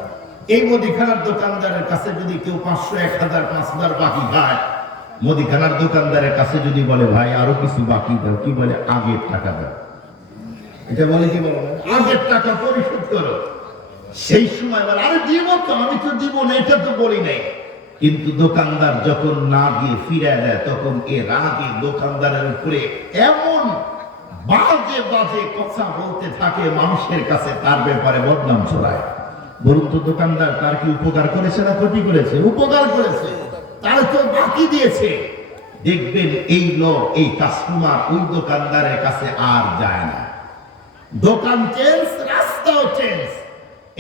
এই মুদিখানার দোকানদারের কাছে যদি কেউ 500, 1000, 5000 বাকি খায়, মুদিখানার দোকানদারের কাছে যদি বলে ভাই আরো কিছু বাকি দাও, কি বলে? আগের টাকা দাও। এটা বলে কি বলে? আগের টাকা পরিশোধ করো। সেই সময় বলে আরে দিব তো, আমি তো দিব না, এটা তো বলি নাই। কিন্তু দোকানদার যখন না দিয়ে ফিরে দেয়, তখন এ রাগে দোকানদারের উপরে এমন বাজে বাজে কথা বলতে থাকে, মানুষের কাছে তার ব্যাপারে বদনাম ছড়ায়। বলুন তো দোকানদার তার কি উপকার করেছে না ক্ষতি করেছে? উপকার করেছে, তার তো বাকি দিয়েছে। দেখবেন এই লোক, এই কাস্টমার ওই দোকানদারের কাছে আর যায় না। দোকান চেঞ্জ, রাস্তাও চেঞ্জ,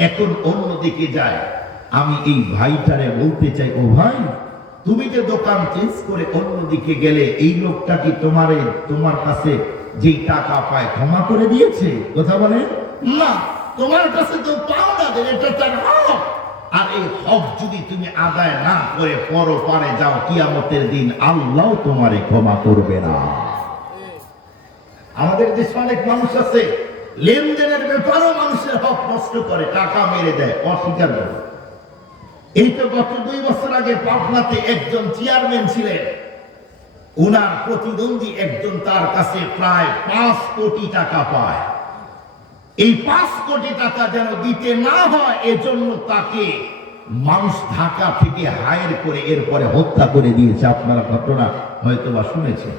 এখন অন্যদিকে যায়। আমি এই ভাইটারে বলতে চাই, ও ভাই, তুমি যে দোকান চেঞ্জ করে অন্যদিকে গেলে, এই লোকটা কি তোমার কাছে যেই টাকা পায় ক্ষমা করে দিয়েছে? কথা বলে না, তোমার কাছে তো পাওনা দেন, এটা তার হক। আর এই হক যদি তুমি আদায় না করে পরপারে যাও, কিয়ামতের দিন আল্লাহ তোমারে ক্ষমা করবে না। আমাদের দেশে অনেক মানুষ আছে লেনদেনের ব্যাপারেও মানুষের হক নষ্ট করে, টাকা মেরে দেয়, অস্বীকার করে। এই তো গত 2 বছর আগে পাবনাতে একজন চেয়ারম্যান ছিলেন, ওনার প্রতিদ্বন্দ্বী একজন তার কাছে প্রায় 5 কোটি টাকা পায়। এই 5 কোটি টাকা যেন দিতে না হয়, এজন্য তাকে মানুষ ঢাকা থেকে হায়ার করে এরপরে হত্যা করে দিয়েছে। আপনারা ঘটনা হয়তো বা শুনেছেন।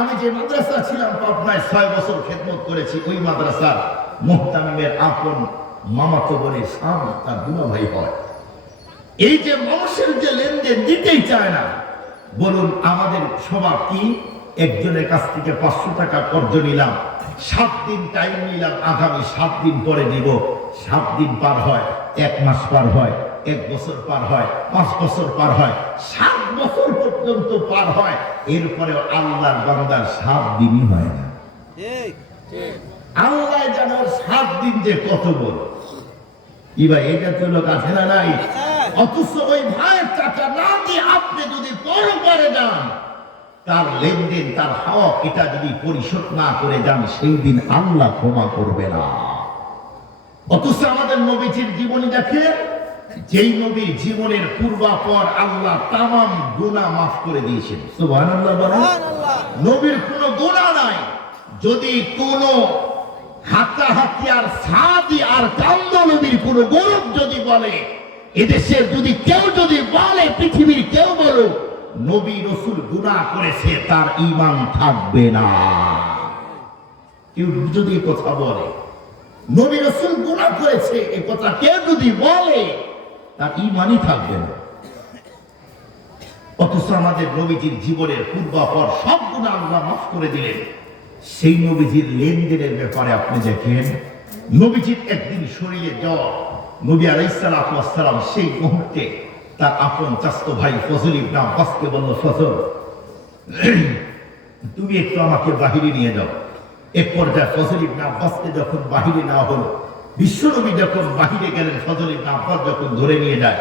আমি যে মাদ্রাসা ছিলাম পাবনায় 6 বছর খেদমত করেছি, ওই মাদ্রাসার মুহতামিমের আপন মামাতো বোনের স্বামী তার দুলা ভাই হয়। এই যে মানুষের যে লেনদেন দিতেই চায় না, বলুন আমাদের স্বভাব কি? একজনের কাছ থেকে 500 টাকা কর্জ নিলাম, 7 দিন টাইম নিলাম, আগামী 7 দিন পরে দিব। 7 দিন পার হয়, 1 মাস পার হয়, 1 বছর পার হয়, 5 বছর পার হয়, 7 বছর পর্যন্ত পার হয়। এরপরে আল্লাহর বান্দার 7 দিনই হয় না। আল্লাহ জানার 7 দিন যে কত বড়। কি ভাই, এটা তো লোক আছে না নাই? অথচ ওই ভাইয়ের টাকা না দিয়ে আপনি যদি পরপারে যান, তার লেনদেন, তার হক এটা যদি পরিশোধ না করে যান, সেই দিন আল্লাহ ক্ষমা করবে না। অথচ আমাদের নবীজির জীবনী দেখেন, যেই নবীর জীবনের পূর্বাপর আল্লাহ তামাম গুনাহ মাফ করে দিয়েছেন। সুবহানাল্লাহ বলেন। নবীর কোনো গুনাহ নাই। যদি কোনো হাতাহাতি আর সাদি আর কান্দ নবীর কোনো গৌরব যদি বলে, এদেশের যদি কেউ যদি বলে, পৃথিবীর কেউ বলো নবী রাসূল গুনাহ করেছে, তার ঈমান থাকবে না। কেউ যদি কথা বলে নবী রাসূল গুনাহ করেছে, এই কথা কেউ যদি বলে, তার ঈমানই থাকবে না। অথচ আমাদের নবীজির জীবনের পূর্বাপর সব গুনাহ আল্লাহ মাফ করে দিলেন। সেই নবীজির লেনদেনের ব্যাপারে আপনি দেখেন, নবীজির একদিন শরীরে জ্বর। নবী আলাইহিস সালাতু ওয়াস সালাম সেই মুহূর্তে তার আপন চাচতো ভাই ফজল ইবনে আব্বাসকে বলল, ফজল তুমি একটু আমাকে বাহিরে নিয়ে যাও। এক পর্যায়ে ফজল ইবনে আব্বাসকে যখন বাহিরে নেওয়া হলো, বিশ্বনবী যখন বাহিরে গেলেন, ফজল ইবনে আব্বাস যখন ধরে নিয়ে যায়,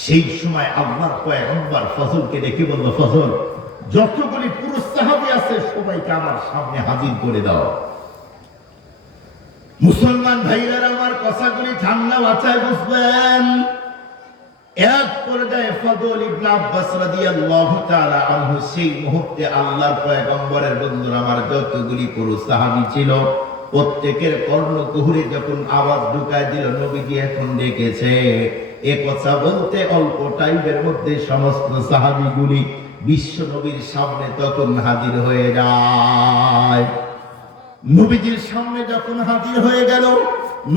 সেই সময় আল্লাহর পয়গম্বর ফজলকে দেখে বলল, ফজল যতগুলি পুরুষ সাহাবী আছে সবাইকে আমার সামনে হাজির করে দাও। মুসলমান ভাইরা আমার কথাগুলি ঠান্ডা মাথায় বুঝবেন। এক পর্যায়ে ফজল ইবনে আব্বাস রাদিয়াল্লাহু তাআলা আনহু সেই মুহূর্তে আল্লাহর পয়গম্বরের বন্ধুরা আমার যতগুলি পুরুষ সাহাবী ছিল, প্রত্যেকের কর্ণকুহরে যখন আওয়াজ ঢুকায় দিল, নবীজি এখন ডেকেছে। এ কথা বলতে অল্প টাইমের মধ্যে সমস্ত সাহাবীগুলি বিশ্ব নবীর সামনে তখন হাজির হয়ে যায়। নবীজির সামনে যখন হাজির হয়ে গেল,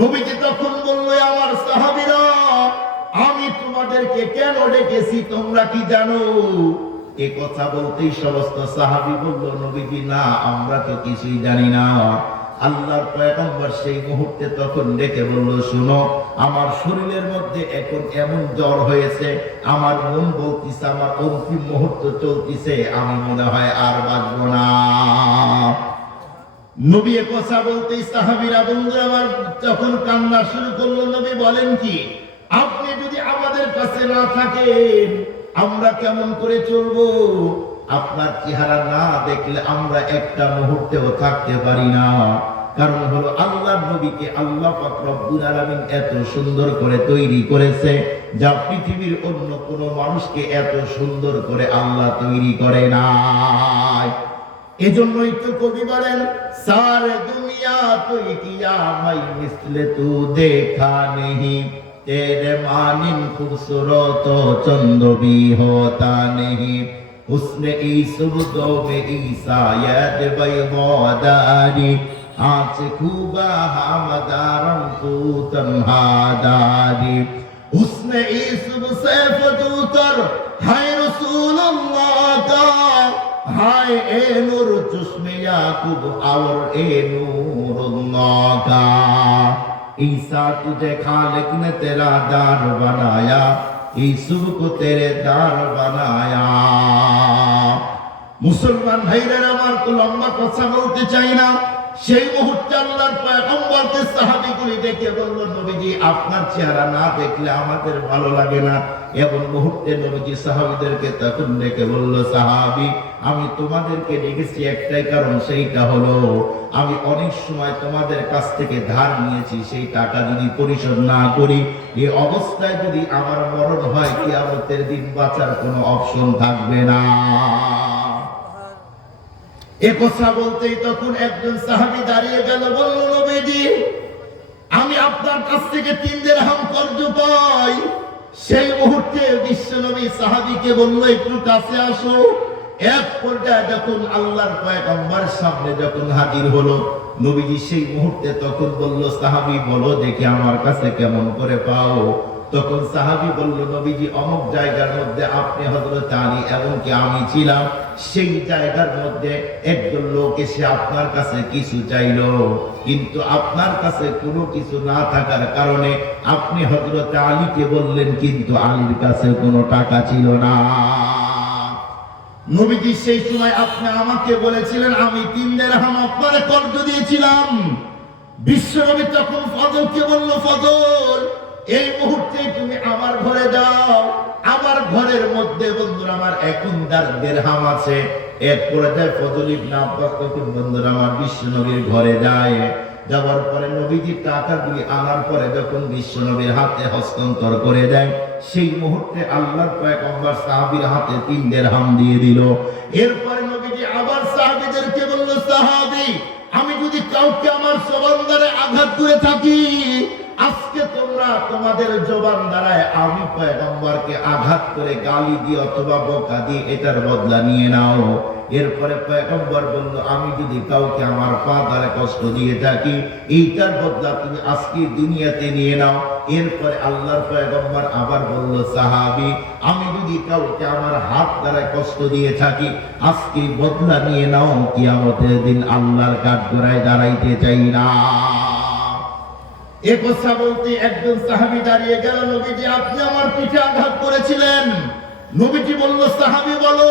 নবীজি তখন বলল, আমার সাহাবীরা, আমি তোমাদেরকে কেন ডেকেছি তোমরা কি জানো? এ কথা বলতেই সমস্ত সাহাবী বলল, নবীজি না, আমরা তো কিছুই জানি না। আল্লাহর পয়গম্বর সেই মুহূর্তে তখন ডেকে বলল, শুনো, আমার শরীরের মধ্যে এখন এমন জ্বর হয়েছে, আমার মন বলতিছে আমার অন্তিম মুহূর্ত চলতিছে, আমি মনে হয় আর বাঁচব না। নবী এ কথা বলতেই সাহাবীরা বন্ধু আমার যখন কান্না শুরু করলো, নবী বলেন কি, আপনি যদি আমাদের কাছে না থাকেন আমরা কেমন করে চলবো? আপনার চেহারা না দেখলে আমরা একটা মুহূর্তেও থাকতে পারি না। কারণ হলো আল্লাহর নবীকে আল্লাহ পাক রব্বুল আলামিন এত সুন্দর করে তৈরি করেছে, যা পৃথিবীর অন্য কোনো মানুষকে এত সুন্দর করে আল্লাহ তৈরি করে নাই। এজন্যই তো কবি বলেন, সারে দুনিয়া তুই কিয়া মাই মিসলে তু দেখা নেহি, तेरे मानिन खूबसूरत चंद भी होता नहीं, उसने ईसुबदो में ईसायत बैदारी, आज खूबा हमदारम तू तन्हादारी, उसने ईसुब से फदूतर है रसूलुल्लाह का, हाय ए नूर चश्मे याकूब और ए नूरुल्लाह का, ईसा तुझे खालिक ने तेरा दार बनाया, ईसुब को तेरे दार बनाया। मुसलमान भाईरा আমার তো লম্বা কথা বলতে চাই না। সেই মুহূর্তে আল্লাহর পয়গম্বরকে সাহাবীগুলি দেখে বলল, নবীজি আপনার চেহারা না দেখলে আমাদের ভালো লাগে না। এমন মুহূর্তে নবীজি সাহাবীদেরকে তখন ডেকে বলল, সাহাবী আমি তোমাদেরকে ডেকেছি একটাই কারণ, সেইটা হলো আমি অনেক সময় তোমাদের কাছ থেকে ধার নিয়েছি, সেই টাকা যদি পরিশোধ না করি, এই অবস্থায় যদি আমার মরণ হয়, কিয়ামতের দিন বাঁচার কোনো অপশন থাকবে না। এ কথা বলতেই তখন একজন সাহাবী দাঁড়িয়ে গেল, বলল, নবীজি আমি আপনার কাছ থেকে 3 দিরহাম কর্জ পাই। সেই মুহূর্তে বিশ্বনবী সাহাবীকে বলল, একটু কাছে আসো। এক পর্যায়ে যখন আল্লাহর পয়গম্বর সামনে যখন হাজির হলো, নবীজি সেই মুহূর্তে তখন বলল, সাহাবী বলো দেখি আমার কাছে কেমন করে পাও? তখন সাহাবী বলল, নবীজি অমুক জায়গার মধ্যে আপনি, হযরত আলী এমনকি আমি ছিলাম, সেই জায়গার মধ্যে একজন লোক এসে আপনার কাছে কিছু চাইলো, কিন্তু আপনার কাছে কোনো কিছু না থাকার কারণে আপনি হযরত আলীকে বললেন, কিন্তু আলীর কাছে কোনো টাকা ছিল না। নবীজি সেই সময় আপনি আমাকে বলেছিলেন, আমি 3 দিরহাম আপনার কর্জ দিয়েছিলাম। বিশ্বনবী তখন ফজলকে বলল, ফজল এই মুহূর্তে তুমি আমার ঘরে যাও, আমার ঘরের মধ্যে বন্ধুরা আমার 1 দিরহাম আছে। এক পর্যায়ে ফজল ইবনে আব্বাস তখন বন্ধুরা আমার বিশ্বনবীর ঘরে যায়। যাওয়ার পরে নবীজি টাকাগুলি আনার পরে যখন বিশ্বনবীর হাতে হস্তান্তর করে দেয়, সেই মুহূর্তে আল্লাহর পয়গম্বর সাহাবীর হাতে 3 দিরহাম দিয়ে দিল। এরপরে নবীজি আবার সাহাবীদেরকে বলল, সাহাবী আমি যদি কাউকে আমার জবান দ্বারা আঘাত করে থাকি, আজকে তোমরা তোমাদের জবান দ্বারায় আমি পয়গম্বরকে আঘাত করে গালি দিয়ে অথবা বকা দিয়ে এটার বদলা নিয়ে নাও। এরপরে পয়গম্বর বলল, আমি যদি কাউকে আমার পা দ্বারা কষ্ট দিয়ে থাকি, এইটার বদলা তুমি আজকে দুনিয়াতে নিয়ে নাও। এরপরে আল্লাহর পয়গম্বর আবার বলল, সাহাবী আমি যদি কাউকে আমার হাত দ্বারা কষ্ট দিয়ে থাকি, আজকে বদলা নিয়ে নাও, কিয়ামতের দিন আল্লাহর কাঠগড়ায় দাঁড়াইতে চাই না। এ কথা বলতে একজন সাহাবী দাঁড়িয়ে গেল, নবীজি আপনি আমার পিঠে আঘাত করেছিলেন। নবীজি বলল, সাহাবী বলো।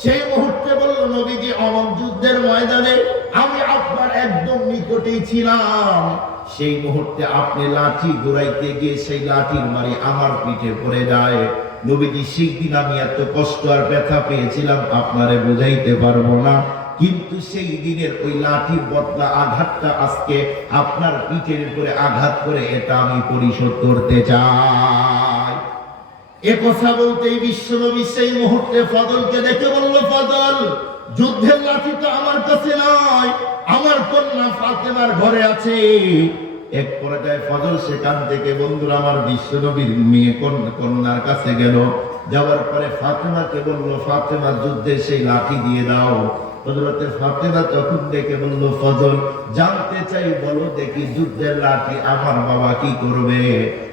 সেই মুহূর্তে বলল, নবীজি অমুক যুদ্ধের ময়দানে আমি আপনার একদম নিকটেই ছিলাম, সেই মুহূর্তে আপনি লাঠি ঘুরাইতে গিয়ে সেই লাঠির মারি আমার পিঠে পড়ে যায়। নবীজি সেই দিন আমি এত কষ্ট আর ব্যথা পেয়েছিলাম আপনারে বুঝাইতে পারবো না, কিন্তু সেই দিনের ওই লাঠির বদলা আঘাতটা আজকে আপনার পিঠের উপরে আঘাত করে এটা আমি পরিশোধ করতে চাই। এ কথা বলতেই বিশ্বনবী সেই মুহূর্তে ফজলকে দেখে বলল, ফজল যুদ্ধের লাঠি তো আমার কাছে নয়, আমার কন্যা ফাতেমার ঘরে আছে। এক পর্যায়ে ফজল সেখান থেকে বন্ধুরা আমার বিশ্বনবীর মেয়ে কন্যার কাছে গেল। যাওয়ার পরে ফাতেমাকে বলল, ফাতেমা যুদ্ধে সেই লাঠি দিয়ে দাও। হযরতে ফাতেমা তখন দেখে বলল, ফজল জানতে চাই বলো দেখি যুদ্ধের লাঠি আমার বাবা কি করবে?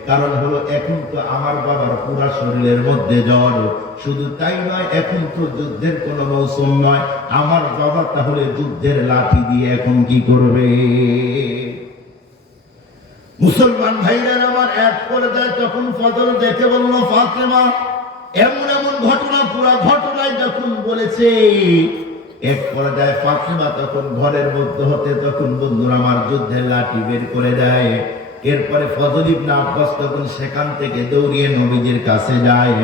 কারণ হলো এখন তো আমার বাবার পুরা শরীরের মধ্যে জ্বর, শুধু তাই নয় এখন তো যুদ্ধের কোনো মৌসুম নয়, আমার বাবা তাহলে যুদ্ধের লাঠি দিয়ে এখন কি করবে? মুসলমান ভাইরা আমার এক পর্যায়ে তখন ফজল দেখে বলল, ফাতেমা এমন এমন ঘটনা, পুরা ঘটনায় যখন বলেছে, এক পর্যায়ে ফাতেমা তখন ঘরের মধ্যে হতে তখন বন্ধুরা আমার যুদ্ধের লাঠি বের করে দেয়। এরপরে ফজল ইবনে আব্বাস তখন সেখান থেকে দৌড়িয়ে নবীজির কাছে যায়।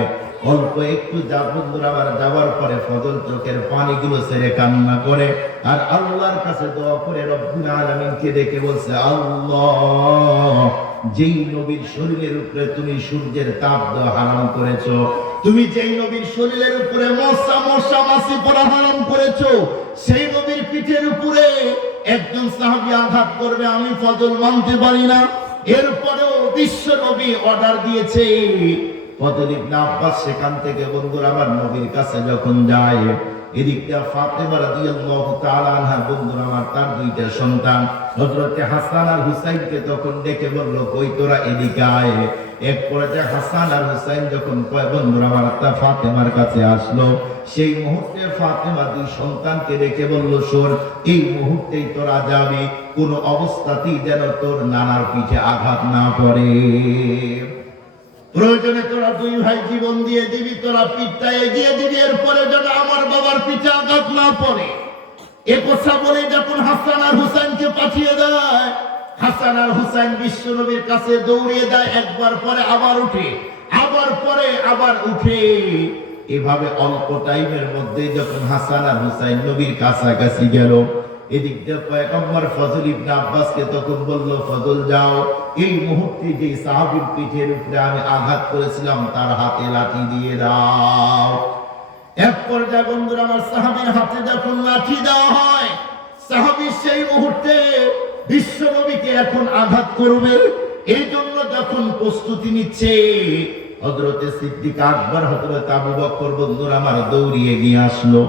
অল্প একটু বন্ধুরা আমার যাওয়ার পরে ফজল চোখের পানিগুলো ছেড়ে কান্না করে আর আল্লাহর কাছে দোয়া করে রব্বুল আলামিনকে ডেকে বলছে, আল্লাহ যেই নবীর শরীরের উপরে তুমি সূর্যের তাপ দেওয়া হারাম করেছো, তুমি যেই নবীর শরীরের উপরে মশা মাছি পড়া হারাম করেছো, সেই নবীর পিঠের উপরে একজন সাহাবী আঘাত করবে আমি ফজল মানতে পারি না। এরপরেও বিশ্ব নবী অর্ডার দিয়েছে। ফজল ইবনে আব্বাস সেখান থেকে বন্ধুরা আমার নবীর কাছে যখন যায়, এদিকটা ফাতেমা রাদিয়াল্লাহু তাআলা আনহা বন্ধুরা আমার তার 2টা সন্তান হযরতে হাসান আর হুসাইনকে তখন ডেকে বলল, কই তোরা এদিকে আয়। এক পর্যায়ে হাসান আর হুসাইন যখন বন্ধুরা আমার ফাতেমার কাছে আসলো, সেই মুহূর্তে ফাতেমা 2 সন্তানকে ডেকে বলল, শোন এই মুহূর্তেই তোরা যাবি, কোনো অবস্থাতেই যেন তোর নানার পিঠে আঘাত না পড়ে, প্রয়োজনে তোরা 2 ভাই জীবন দিয়ে দিবি, তোরা পিঠটা এগিয়ে দিবি, এরপরে যেন আমার বাবার পিঠে আঘাত না পড়ে। এ কথা বলে যখন হাসান আর হুসাইনকে পাঠিয়ে দেয়, হাসান আর হুসাইন বিশ্বনবীর কাছে দৌড়িয়ে দেয়, একবার পরে আবার উঠে, আবার পরে আবার উঠে। এভাবে অল্প টাইমের মধ্যে যখন হাসান আর হুসাইন নবীর কাছাকাছি গেল, এদিক দিয়ে পয়গম্বর ফজল ইবনে আব্বাসকে তখন বলল, ফজল যাও, এই মুহূর্তে যে সাহাবীর পিঠের উপরে আমি আঘাত করেছিলাম তার হাতে লাঠি দিয়ে দাও। এক পর্যায়ে বন্ধুরা আমার সাহাবীর হাতে যখন লাঠি দেওয়া হয়, সাহাবী সেই মুহূর্তে বিশ্ব নবীকে এখন আঘাত করবে, এই জন্য যখন প্রস্তুতি নিচ্ছে, হযরতে সিদ্দিক আকবর হযরত আবু বকর বন্ধুরা আমার দৌড়িয়ে গিয়ে আসলো।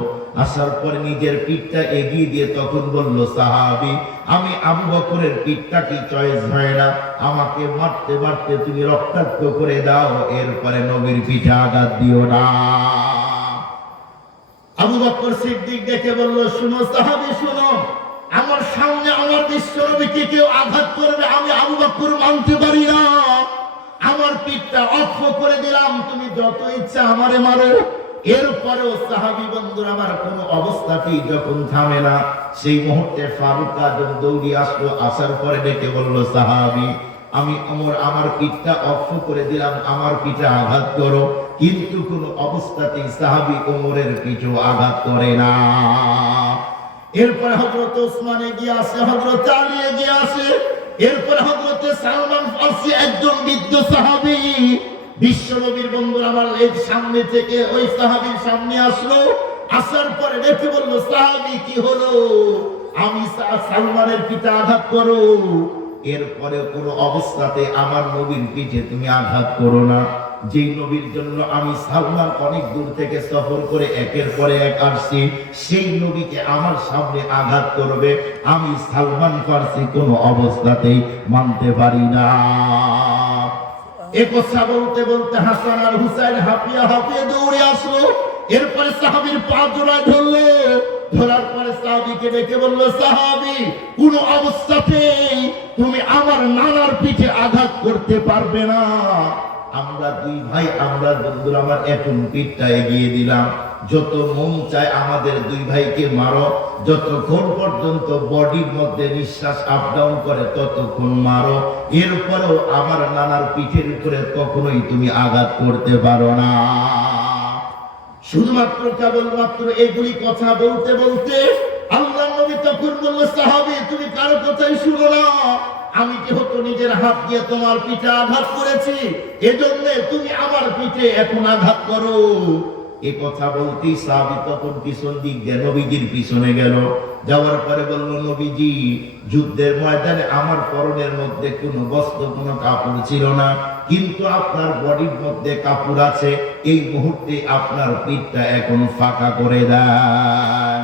আসার পরে নিজের পিঠটা এগিয়ে দিয়ে তখন বলল, সাহাবী, আমি আবু বকরের পিঠটা কি চয়েস হয় না? আমাকে মারতে মারতে তুমি রক্তাক্ত করে দাও, এরপরে নবীর পিঠে আঘাত দিও না। আবু বকর সিদ্দিক দেখে বলল, শুনো সাহাবী, শুনো, আমার সামনে আমার বিশ্ব নবীকে কেউ আঘাত করবে, আমি আবু বকর মানতে পারি না। আমার পিঠটা অক্ষ করে দিলাম, তুমি যত ইচ্ছা আমারে মারো। এরপরেও সাহাবী বন্ধুরা আমার কোন অবস্থাতেই যখন থামে না, সেই মুহূর্তে ফারুক আজম দৌড়ি আসলো, আসার পরে ডেকে বলল, সাহাবী, আমি আমার পিঠটা অক্ষ করে দিলাম, আমার পিঠে আঘাত করো। কিন্তু কোন অবস্থাতেই সাহাবী ওমরের পিঠে আঘাত করে না। এরপরে হযরত ওসমান এগিয়ে আসে, হযরত আলী এগিয়ে আসে, এরপরে হযরত সালমান ফারসি একজন বৃদ্ধ সাহাবী বিশ্ব নবীর বন্ধুরা আমার এর সামনে থেকে ওই সাহাবীর সামনে আসলো। আসার পরে দেখে বলল, সাহাবী, কি হলো? আমি সালমানের পিঠে আঘাত করো। এরপরে কোন অবস্থাতে আমার নবীর পিঠে তুমি আঘাত করো না। যেই নবীর জন্য আমি সালমান অনেক দূর থেকে সফর করে একের পরে এক আসছি, সেই নবীকে আমার সামনে আঘাত করবে, আমি সালমান ফারসি কোন অবস্থাতেই মানতে পারি না। এ কথা বলতে বলতে হাসান আর হুসাইন হাঁপিয়ে হাঁপিয়ে দৌড়ে আসলো। এরপরে সাহাবীর পা জোড়ায় ধরলো, ধরার পরে সাহাবীকে ডেকে বলল, সাহাবী, কোন অবস্থাতেই তুমি আমার নানার পিঠে আঘাত করতে পারবে না। আমরা দুই ভাই, আমরা বন্ধুরা আমার এখন পিঠটা এগিয়ে দিলাম, যত মন চায় আমাদের দুই ভাইকে মারো, যতক্ষণ পর্যন্ত বডির মধ্যে নিঃশ্বাস আপ ডাউন করে ততক্ষণ মারো, এরপরেও আমার নানার পিঠের উপরে কখনোই তুমি আঘাত করতে পারো না। শুধুমাত্র কেবলমাত্র এগুলি কথা বলতে বলতে আল্লাহর নবী তখন বলল, সাহাবী, তুমি কারো কথাই শুনো না, আমি যেহেতু নিজের হাত দিয়ে তোমার পিঠে আঘাত করেছি, এজন্য তুমি আমার পিঠে এখন আঘাত করো। এ কথা বলতেই সাহাবী তখন পিছন দিক দিয়ে নবীজির পিছনে গেল। যাওয়ার পরে বলল, নবীজি, যুদ্ধের ময়দানে আমার পরনের মধ্যে কোনো বস্ত্র, কোনো কাপড় ছিল না, কিন্তু আপনার বডির মধ্যে কাপড় আছে, এই মুহূর্তে আপনার পিঠটা এখন ফাঁকা করে দেন।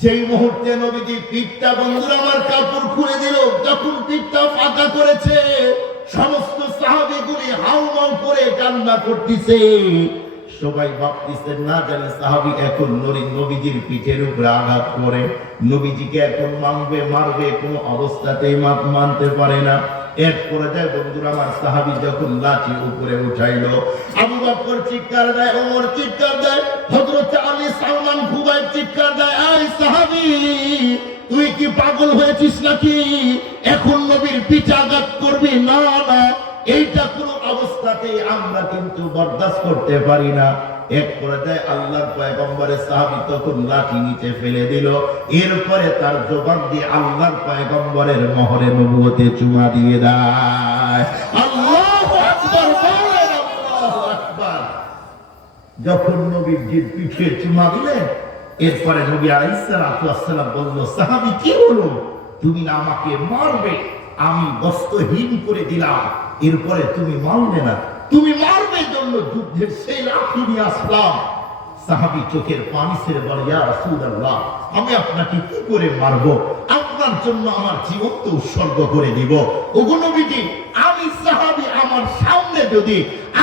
যেই মুহূর্তে নবীজি পিঠটা বন্ধুরা আমার কাপড় খুলে দিল, যখন পিঠটা ফাঁকা করেছে, সমস্ত সাহাবীগুলি হাউমাউ করে কান্না করতেছে। সবাই ভাবতেছেন, না জানি সাহাবী এখন নবীজির পিঠের উপরে আঘাত করে নবীজিকে এখন মারবে, কোন অবস্থাতেই মানতে পারে না। এক পর্যায়ে বন্ধুরা আমার সাহাবী যখন লাঠি উপরে উঠাইলো, আবু বকর চিৎকার দেয়, ওমর চিৎকার দেয়, হযরত আলী, সালমান, খুবাইব চিৎকার দেয়, এই সাহাবী, তুই কি পাগল হয়েছিস নাকি? এখন নবীর পিঠে আঘাত করবি? না না, এইটা কোন অবস্থাতেই আমরা কিন্তু বরদাস্ত করতে পারি না। এক পর্যায়ে আল্লাহর পয়গম্বরের সাহাবী তখন লাঠি নিচে ফেলে দিল, এরপরে তার জবান দিয়ে আল্লাহর পয়গম্বরের মোহরে নবুয়তে চুমা দিয়ে দেয়। আল্লাহু আকবার, বলেন আল্লাহু আকবার। যখন নবীর পিঠে চুমা দিলেন, এরপরে নবী আলাইহিস সালাতু ওয়াস সালাম বলল, সাহাবী, কি হলো? তুমি না আমাকে মারবে, আমি বস্ত্রহীন করে দিলাম, এরপরে তুমি মারলে না, তুমি মারবে জন্য যুদ্ধের সেই লাঠি নিয়ে আসলাম। সাহাবী চোখের পানি ছেড়ে বলে, ইয়া রাসূলুল্লাহ, আমি আপনাকে কি করে মারবো? আপনার জন্য আমার জীবন তো উৎসর্গ করে দিব। ওগো নবীজি, আমি সাহাবী, আমার সামনে যদি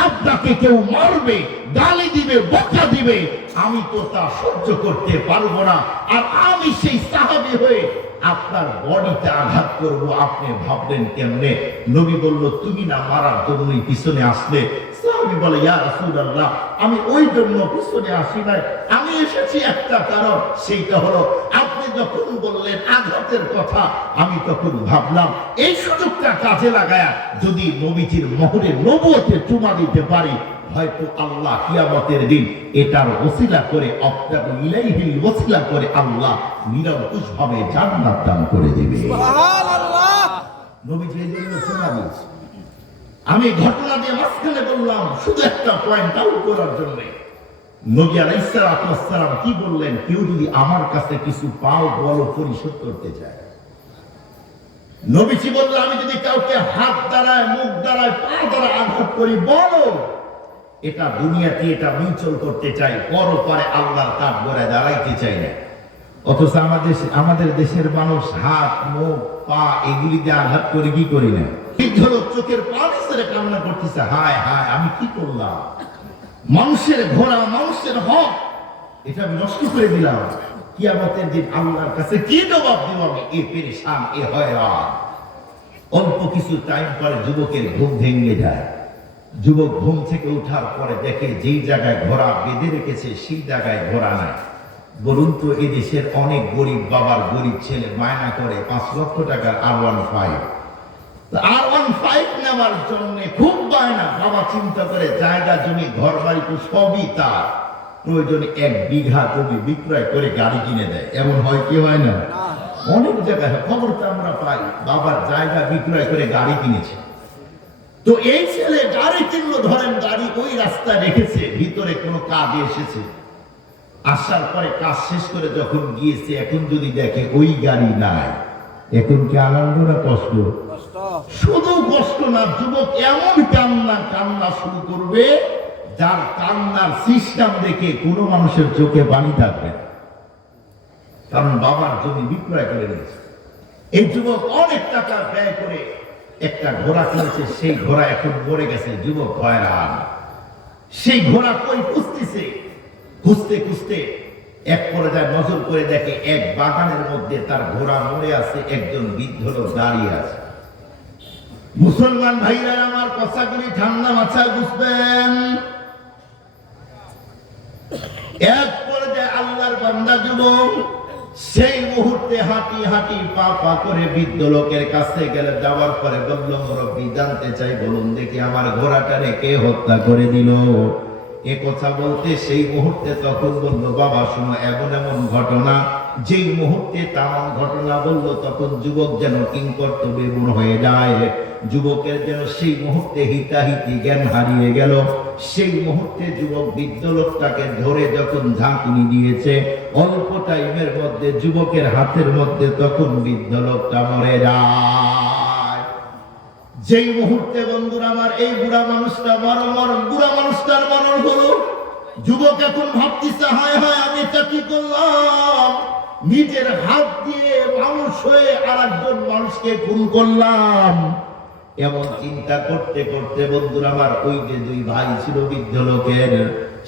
আপনাকে কেউ মারবে, গালি দিবে, বকা দিবে, আমি তো তা সহ্য করতে পারবো না। আর আমি সেই সাহাবী হয়ে আপনার বডিতে আঘাত করব, আপনি ভাবলেন কেমনে? নবী বলল, তুমি না মারার জন্যই পিছনে আসলে। সাহাবী বলে, ইয়া রাসূলুল্লাহ, আমি ওই জন্য পিছনে আসি নাই, আমি এসেছি একটা কারণ, সেইটা হলো আপনি যখন বললেন আঘাতের কথা, আমি তখন ভাবলাম এই সুযোগটা কাজে লাগায়া যদি নবীজির মোহরে নবুয়তে চুমা দিতে পারি, হয়তো আল্লাহ কিয়ামতের দিন এটার ওসিলা করে, অক্তাবু ইলাইহিল ওসিলা করে আল্লাহ নিরঙ্কুশভাবে জান্নাত দান করে দিবে। সুবহানাল্লাহ। নবীজি এই জন্য চুমা দিয়েছে। আমি ঘটনা দিয়ে মাঝখানে বললাম শুধু একটা পয়েন্ট আউট করার জন্য। নবী আলাইহিস সালাতু ওয়াস সালাম কি বললেন? কেউ যদি আমার কাছে কিছু পাও বলো, পরিশোধ করতে চায়। নবীজি বলল, আমি যদি কাউকে হাত দ্বারায়, মুখ দ্বারায়, পা দ্বারা আঘাত করি, বলো, এটা দুনিয়াতে এটা মিউচুয়াল করতে চাই, পরে আল্লাহর কাঠ গড়ায় দাঁড়াইতে চাই না। অথচ আমাদের দেশের মানুষ হাত, মুখ, পা এগুলি দিয়ে আঘাত করে কি করি না, বৃদ্ধ লোক চোখের পানি ছেড়ে কামনা করতেছে, হায় হায় আমি কি করলাম, মানুষের ঘোড়া, মানুষের হক এটা আমি নষ্ট করে দিলাম। কিয়ামতের দিন আল্লাহর কাছে কি জবাব দিব আমি? এ পেরেশান, এ হয়রান। অল্প কিছু টাইম পরে যুবকের ঘুম ভেঙে যায়। যুবক ঘুম থেকে উঠার পরে দেখে যেই জায়গায় ঘোড়া বেঁধে রেখেছে সেই জায়গায় ঘোড়া নাই। বলুন তো, এই দেশের অনেক গরিব বাবার গরিব ছেলে মায়না করে 5 লক্ষ টাকার R15। R15 নেওয়ার জন্য খুব বায়না। বাবা চিন্তা করে জায়গা জমি ঘর বাড়ি তো সবই তার, প্রয়োজনে 1 বিঘা জমি বিক্রয় করে গাড়ি কিনে দেয়। এমন হয় কি হয় না? অনেক জায়গায় খবর তো আমরা পাই, বাবার জায়গা বিক্রয় করে গাড়ি কিনেছে। তো এই ছেলে গাড়ি কিনলো, ধরেন গাড়ি ওই রাস্তায় রেখেছে, ভিতরে কোনো কাজে এসেছে, আসার পরে কাজ শেষ করে যখন গিয়েছে, এখন যদি দেখে ওই গাড়ি নাই, এখন কি আনন্দ না কষ্ট? শুধু কষ্ট না, যুবক এমন কান্না শুরু করবে যার কান্নার সিস্টেম দেখে কোনো মানুষের চোখে পানি থাকবে না। কারণ বাবার জমি বিক্রয় করে নিয়েছে। এই যুবক অনেক টাকা ব্যয় করে একটা ঘোড়া কিনেছে, সেই ঘোড়া এখন মরে গেছে। যুবক হয়রান, সেই ঘোড়া কই খুঁজতেছে, খুঁজতে খুঁজতে এক পর্যায়ে নজর করে দেখে এক বাগানের মধ্যে তার ঘোড়া মরে আছে, একজন বৃদ্ধ লোক দাঁড়িয়ে আছে। মুসলমান ভাইরা আমার কথাগুলি ঠান্ডা মাথায় বুঝবেন। এক পর্যায়ে আল্লাহর বান্দা যুবক সেই মুহূর্তে হাঁটি হাঁটি পা পা করে বৃদ্ধ লোকের কাছে গেলে, যাওয়ার পরে বলল, মুরব্বী জানতে চাই, বলুন দেখি আমার ঘোড়াটারে কে হত্যা করে দিল? এ কথা বলতে সেই মুহূর্তে তখন বলল, বাবা শুনো, এমন এমন ঘটনা। যেই মুহূর্তে তাম ঘটনা বলল, তখন যুবক যেন কিংকর্তব্যে মন হয়ে যায়। যুবকের যেন সেই মুহূর্তে হিতাহিতি জ্ঞান হারিয়ে গেল। সেই মুহূর্তে যুবক বৃদ্ধ লোকটাকে ধরে যখন ঝাঁকুনি দিয়েছে, অল্প টাইমের মধ্যে যুবকের হাতের মধ্যে তখন বৃদ্ধ লোকটা মরে যায়। যেই মুহূর্তে বন্ধুরা আমার এই বুড়া মানুষটা বুড়া মানুষটার মরণ হলো, যুবক এখন ভাবতেছে, হায় হায় আমি এটা কি করলাম? নিজের হাত দিয়ে মানুষ হয়ে আর একজন মানুষকে খুন করলাম। এমন চিন্তা করতে করতে বন্ধুরা আমার ওই যে 2 ভাই ছিল বৃদ্ধ লোকের,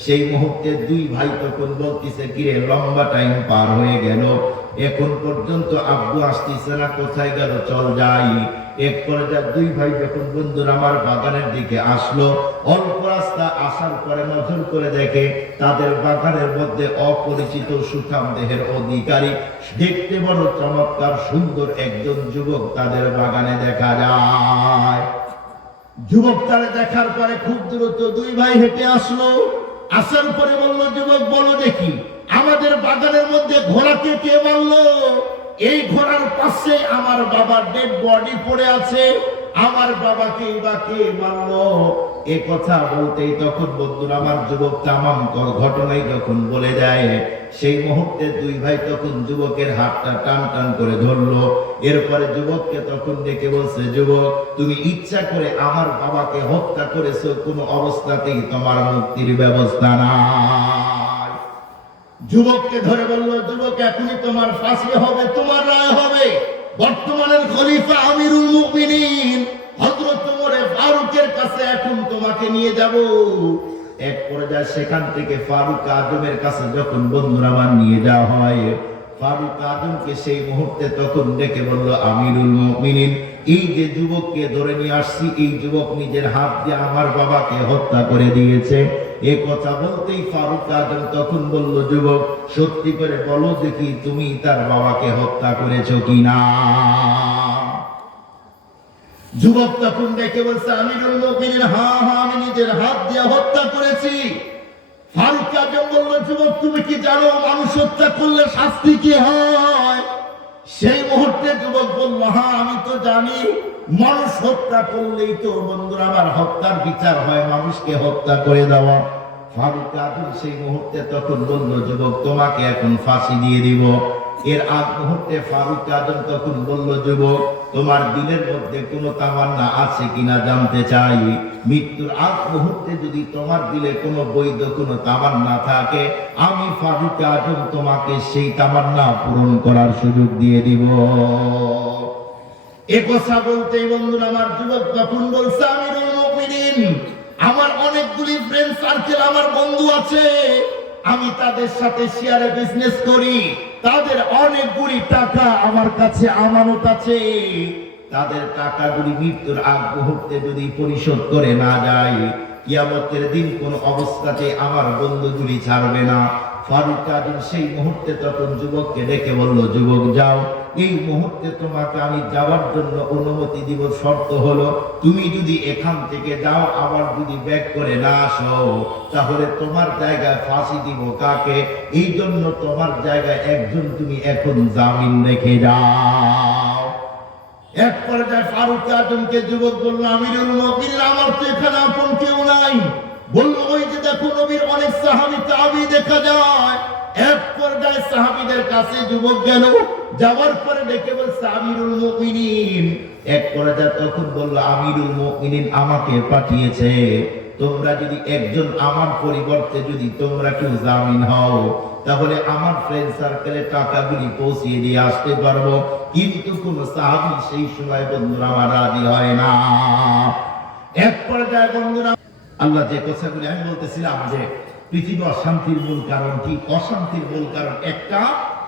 সেই মুহূর্তে 2 ভাই তখন বলতেছে, কিরে লম্বা টাইম পার হয়ে গেল, এখন পর্যন্ত আব্বু আসতেছে না, কোথায় গেল, চল যাই। এক পর্যায়ে 2 ভাই যখন বন্ধুরা আমার বাগানের দিকে আসলো, অল্প রাস্তা আসার পরে নজর করে দেখে তাদের বাগানের মধ্যে অপরিচিত সুঠাম দেহের অধিকারী, দেখতে বড় চমৎকার সুন্দর একজন যুবক তাদের বাগানে দেখা যায়। যুবক তারা দেখার পরে খুব দ্রুত 2 ভাই হেঁটে আসলো। আসার পরে বলল, যুবক বলো দেখি আমাদের বাগানের মধ্যে ঘোড়াকে কে মারলো? এই ঘোড়ার পাশে আমার বাবার ডেড বডি পড়ে আছে, আমার বাবাকে বা কে মারলো? এ কথা বলতেই তখন বন্ধুরা আমার যুবক তামাম ঘটনাই যখন বলে দেয়, সেই মুহূর্তে 2 ভাই তখন যুবকের হাতটা টান টান করে ধরলো। এরপরে যুবককে তখন ডেকে বলছে, যুবক তুমি ইচ্ছা করে আমার বাবাকে হত্যা করেছো, কোনো অবস্থাতেই তোমার মুক্তির ব্যবস্থা নাই। যুবককে ধরে বলল, যুবক এখনই তোমার ফাঁসি হবে, তোমার রায় হবে। বর্তমানের খলিফা আমিরুল মুমিনিন হযরত ওমর ফারুকের কাছে এখন তোমাকে নিয়ে যাব। এক পর্যায়ে সেখান থেকে ফারুক আজমের কাছে যখন বন্ধুরা আমার নিয়ে যাওয়া হয়, ফারুক আজমকে সেই মুহূর্তে তখন ডেকে বলল, আমিরুল মুমিনিন, এই যে যুবককে ধরে নিয়ে আসছি, এই যুবক নিজের হাত দিয়ে আমার বাবাকে হত্যা করে দিয়েছে। এ কথা বলতেই ফারুক আজম তখন বলল, যুবক সত্যি করে বলো দেখি তুমি তার বাবাকে হত্যা করেছো কিনা? যুবক তখন ডেকে বলছে, আমিরুল মুমিনিন, হ্যাঁ হ্যাঁ আমি নিজের হাত দিয়ে হত্যা করেছি। ফারুক আজম বলল, যুবক তুমি কি জানো মানুষ হত্যা করলে শাস্তি কি হয়? সেই মুহূর্তে যুবক বলল, হ্যাঁ আমি তো জানি, মানুষ হত্যা করলেই তো বন্ধুরা আমার হত্যার বিচার হয়, মানুষকে হত্যা করে দেওয়া। ফারুক আজম সেই মুহূর্তে তখন বলল, যুবক তোমাকে এখন ফাঁসি দিয়ে দিব। এর আগ মুহূর্তে ফারুক আজম তখন বলল, যুবক তোমার দিলের মধ্যে কোনো তামান্না আছে কিনা জানতে চাই। মৃত্যুর আগ মুহূর্তে যদি তোমার দিলে কোনো বৈধ কোনো তামান্না থাকে, আমি ফারুক আজম তোমাকে সেই তামান্না পূরণ করার সুযোগ দিয়ে দিব। এ কথা বলতেই বন্ধুরা আমার যুবক তখন বলছে, আমিরুল মুমিনিন, আমার অনেকগুলি ফ্রেন্ড সার্কেল, আমার বন্ধু আছে, আমি তাদের সাথে শেয়ারে বিজনেস করি, তাদের অনেকগুলি টাকা আমার কাছে আমানত আছে, তাদের টাকাগুলি মৃত্যুর আগ মুহূর্তে যদি পরিশোধ করে না যায়, কিয়ামতের দিন কোন অবস্থাতে আমার বন্ধুগুলি ছাড়বে না। ফারুক আজম সেই মুহূর্তে তখন যুবককে ডেকে বলল, যুবক যাও, এই মুহূর্তে তোমাকে আমি যাওয়ার জন্য অনুমতি দিব, শর্ত হলো তুমি যদি এখান থেকে যাও, আবার যদি ব্যাক করে না আসো, তাহলে তোমার জায়গায় ফাঁসি দিব। কাকে? এই জন্য তোমার জায়গায় একজন তুমি এখন জামিন রেখে যাও। এক পর্যায়ে ফারুক আজমকে যুবক বলল, আমিরুল মুমিনিন, আমার তো এখানে আপন কেউ নাই। বলল, ওই যে দেখো নবীর অনেক সাহাবী তাবী দেখা যায়। এক পর্যায়ে সাহাবীদের কাছে যুবক গেল, যাওয়ার পরে দেখে বলছে, আমিরুল মুমিনিন। এক পর্যায়ে তখন বলল, আমিরুল মুমিনিন আমাকে পাঠিয়েছে, তোমরা যদি একজন আমার পরিবর্তে যদি তোমরা কেউ জামিন হও, তাহলে আমার ফ্রেন্ড সার্কেলে টাকাগুলি পৌঁছিয়ে দিয়ে আসতে পারবো। কিন্তু কোন সাহাবী সেই সময় বন্ধুরা আমার রাজি হয় না। এক পর্যায়ে বন্ধুরা, আল্লাহ যে কথাগুলি আমি বলতেছিলাম যে পৃথিবী অশান্তির মূল কারণ কি, অশান্তির মূল কারণ একটা,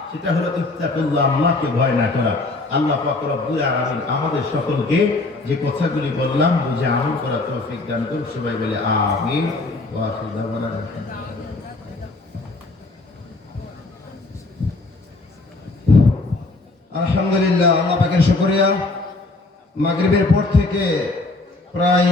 সেটা হলো ইত্তাকুল্লাহ, আল্লাহকে ভয় না করা। আল্লাহ পাক রব্বুল আলামিন আমাদের সকলকে যে কথাগুলি বললাম বুঝে আমল করার তৌফিক দান করুন। সবাই বলে আমিন। ওয়া আখিরু দাওয়ানা আলহামদুলিল্লাহ, আল্লাহ পাকের শুকরিয়া। মাগরিবের পর থেকে প্রায়